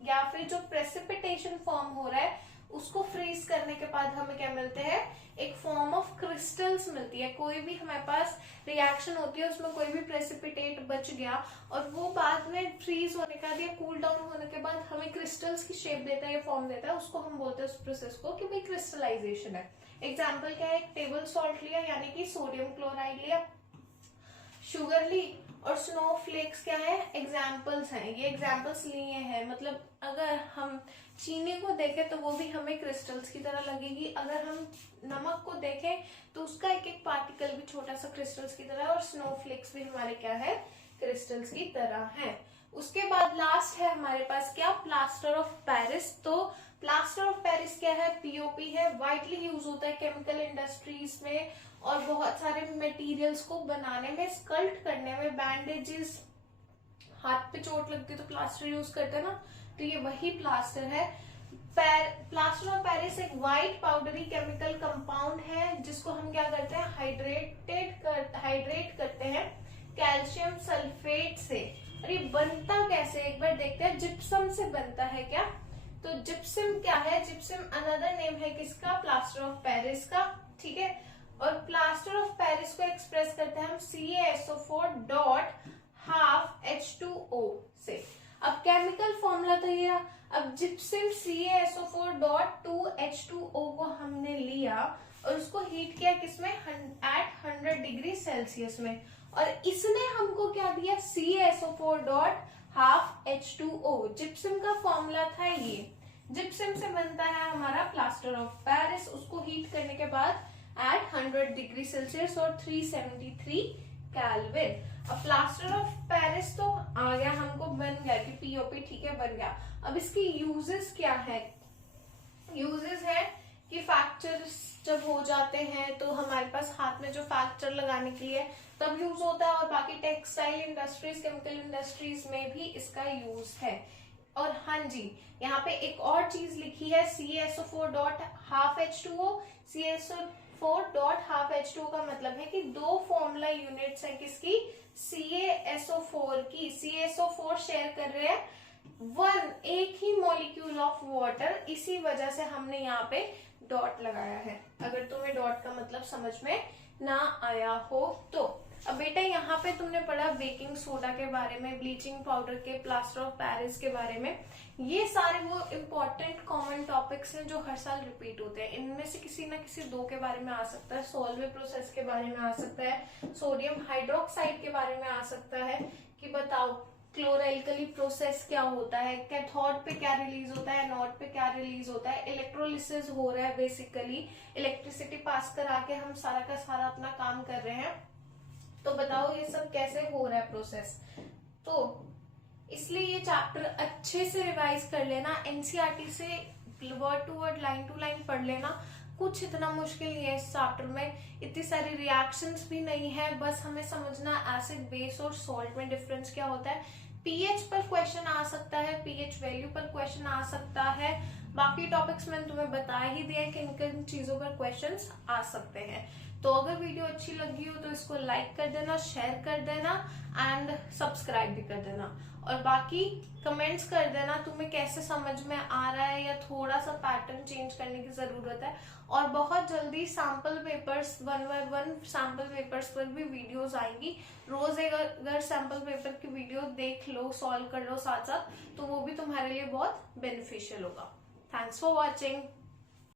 या फिर जो प्रेसिपिटेशन फॉर्म हो रहा है उसको फ्रीज करने के बाद हमें क्या मिलते हैं, एक फॉर्म ऑफ क्रिस्टल्स मिलती है। कोई भी हमारे पास रिएक्शन होती है उसमें कोई भी प्रेसिपिटेट बच गया और वो बाद में फ्रीज होने के बाद या कूल डाउन होने के बाद हमें क्रिस्टल्स की शेप देता है या फॉर्म देता है, उसको हम बोलते हैं उस प्रोसेस को कि भाई क्रिस्टलाइजेशन है। एग्जाम्पल क्या है, एक टेबल सॉल्ट लिया यानी कि सोडियम क्लोराइड लिया, शुगर ली, और स्नोफ्लेक्स क्या है, एग्जाम्पल्स हैं। ये एग्जाम्पल्स लिए हैं, मतलब अगर हम चीनी को देखें तो वो भी हमें क्रिस्टल्स की तरह लगेगी, अगर हम नमक को देखें तो उसका एक एक पार्टिकल भी छोटा सा क्रिस्टल्स की तरह है, और स्नोफ्लेक्स भी हमारे क्या है, क्रिस्टल्स की तरह है। उसके बाद लास्ट है हमारे पास क्या, प्लास्टर ऑफ पेरिस। तो प्लास्टर ऑफ पेरिस क्या है, पीओपी है, वाइडली यूज होता है केमिकल इंडस्ट्रीज में और बहुत सारे मटेरियल्स को बनाने में, स्कल्ट करने में, बैंडेजेस, हाथ पे चोट लगती है तो प्लास्टर यूज करते हैं ना, तो ये वही प्लास्टर है। प्लास्टर ऑफ पेरिस एक व्हाइट पाउडरी केमिकल कंपाउंड है जिसको हम क्या करते हैं, हाइड्रेट करते हैं कैल्शियम सल्फेट से। और ये बनता कैसे, एक बार देखते हैं, जिप्सम से बनता है क्या। तो जिप्सम क्या है, जिप्सम अनदर नेम है किसका, प्लास्टर ऑफ पेरिस का। ठीक है, और प्लास्टर ऑफ पेरिस को एक्सप्रेस करते हैं हम CaSO4 डॉट हाफ H2O से। अब केमिकल फॉर्मूला तो ये रहा। अब जिप्सम CaSO4 डॉट 2H2O को हमने लिया और उसको हीट किया किसमें, एट 100 डिग्री सेल्सियस में, और इसने हमको क्या दिया, CaSO4 dot half H2O। Gypsum का फॉर्मूला था ये। जिप्सम से बनता है हमारा प्लास्टर ऑफ पेरिस, उसको हीट करने के बाद एट 100 डिग्री सेल्सियस और 373 केल्विन। अब प्लास्टर ऑफ पेरिस तो आ गया हमको, बन गया कि पीओपी, ठीक है, बन गया। अब इसकी यूजेस क्या है? यूजेस है कि फ्रैक्चर्स जब हो जाते हैं तो हमारे पास हाथ में जो फ्रैक्चर लगाने के लिए तब यूज होता है, और बाकी टेक्सटाइल इंडस्ट्रीज, केमिकल इंडस्ट्रीज में भी इसका यूज है। और हाँ जी, यहाँ पे एक और चीज लिखी है CaSO4 dot half H2O। CaSO4 dot half H2O का मतलब है कि दो फॉर्मूला यूनिट्स है किसकी, CaSO4 की। CaSO4 शेयर कर रहे हैं एक ही मॉलिक्यूल ऑफ वाटर, इसी वजह से हमने यहाँ पे डॉट लगाया है। अगर तुम्हें डॉट का मतलब समझ में ना आया हो तो। अब बेटा यहाँ पे तुमने पढ़ा बेकिंग सोडा के बारे में, ब्लीचिंग पाउडर के, प्लास्टर ऑफ पेरिस के बारे में। ये सारे वो इम्पोर्टेंट कॉमन टॉपिक्स हैं जो हर साल रिपीट होते हैं। इनमें से किसी ना किसी दो के बारे में आ सकता है, सोल्वे प्रोसेस के बारे में आ सकता है, सोडियम हाइड्रोक्साइड के बारे में आ सकता है कि बताओ क्लोरलकली प्रोसेस क्या होता है, कैथोड पे क्या रिलीज होता है, एनोड पे क्या रिलीज होता है, इलेक्ट्रोलिसिस हो रहा है, बेसिकली इलेक्ट्रिसिटी पास करा के हम सारा का सारा अपना काम कर रहे हैं। तो बताओ ये सब कैसे हो रहा है प्रोसेस। तो इसलिए ये चैप्टर अच्छे से रिवाइज कर लेना, एनसीईआरटी से word to word, line to line पढ़ लेना। कुछ इतना मुश्किल नहीं है इस चैप्टर में, इतनी सारी रिएक्शंस भी नहीं है, बस हमें समझना एसिड, बेस और सॉल्ट में डिफरेंस क्या होता है। पीएच पर क्वेश्चन आ सकता है, पीएच वैल्यू पर क्वेश्चन आ सकता है। बाकी टॉपिक्स मैंने तुम्हें बता ही दिया कि किन चीजों पर क्वेश्चंस आ सकते हैं। तो अगर वीडियो अच्छी लगी हो तो इसको लाइक कर देना, शेयर कर देना एंड सब्सक्राइब भी कर देना, और बाकी कमेंट्स कर देना तुम्हें कैसे समझ में आ रहा है या थोड़ा सा पैटर्न चेंज करने की जरूरत है। और बहुत जल्दी sample papers 1 by 1 sample papers पर भी वीडियोस आएंगी। रोज अगर सैंपल पेपर की वीडियो देख लो, सॉल्व कर लो साथ साथ, तो वो भी तुम्हारे लिए बहुत बेनिफिशियल होगा। Thanks for watching.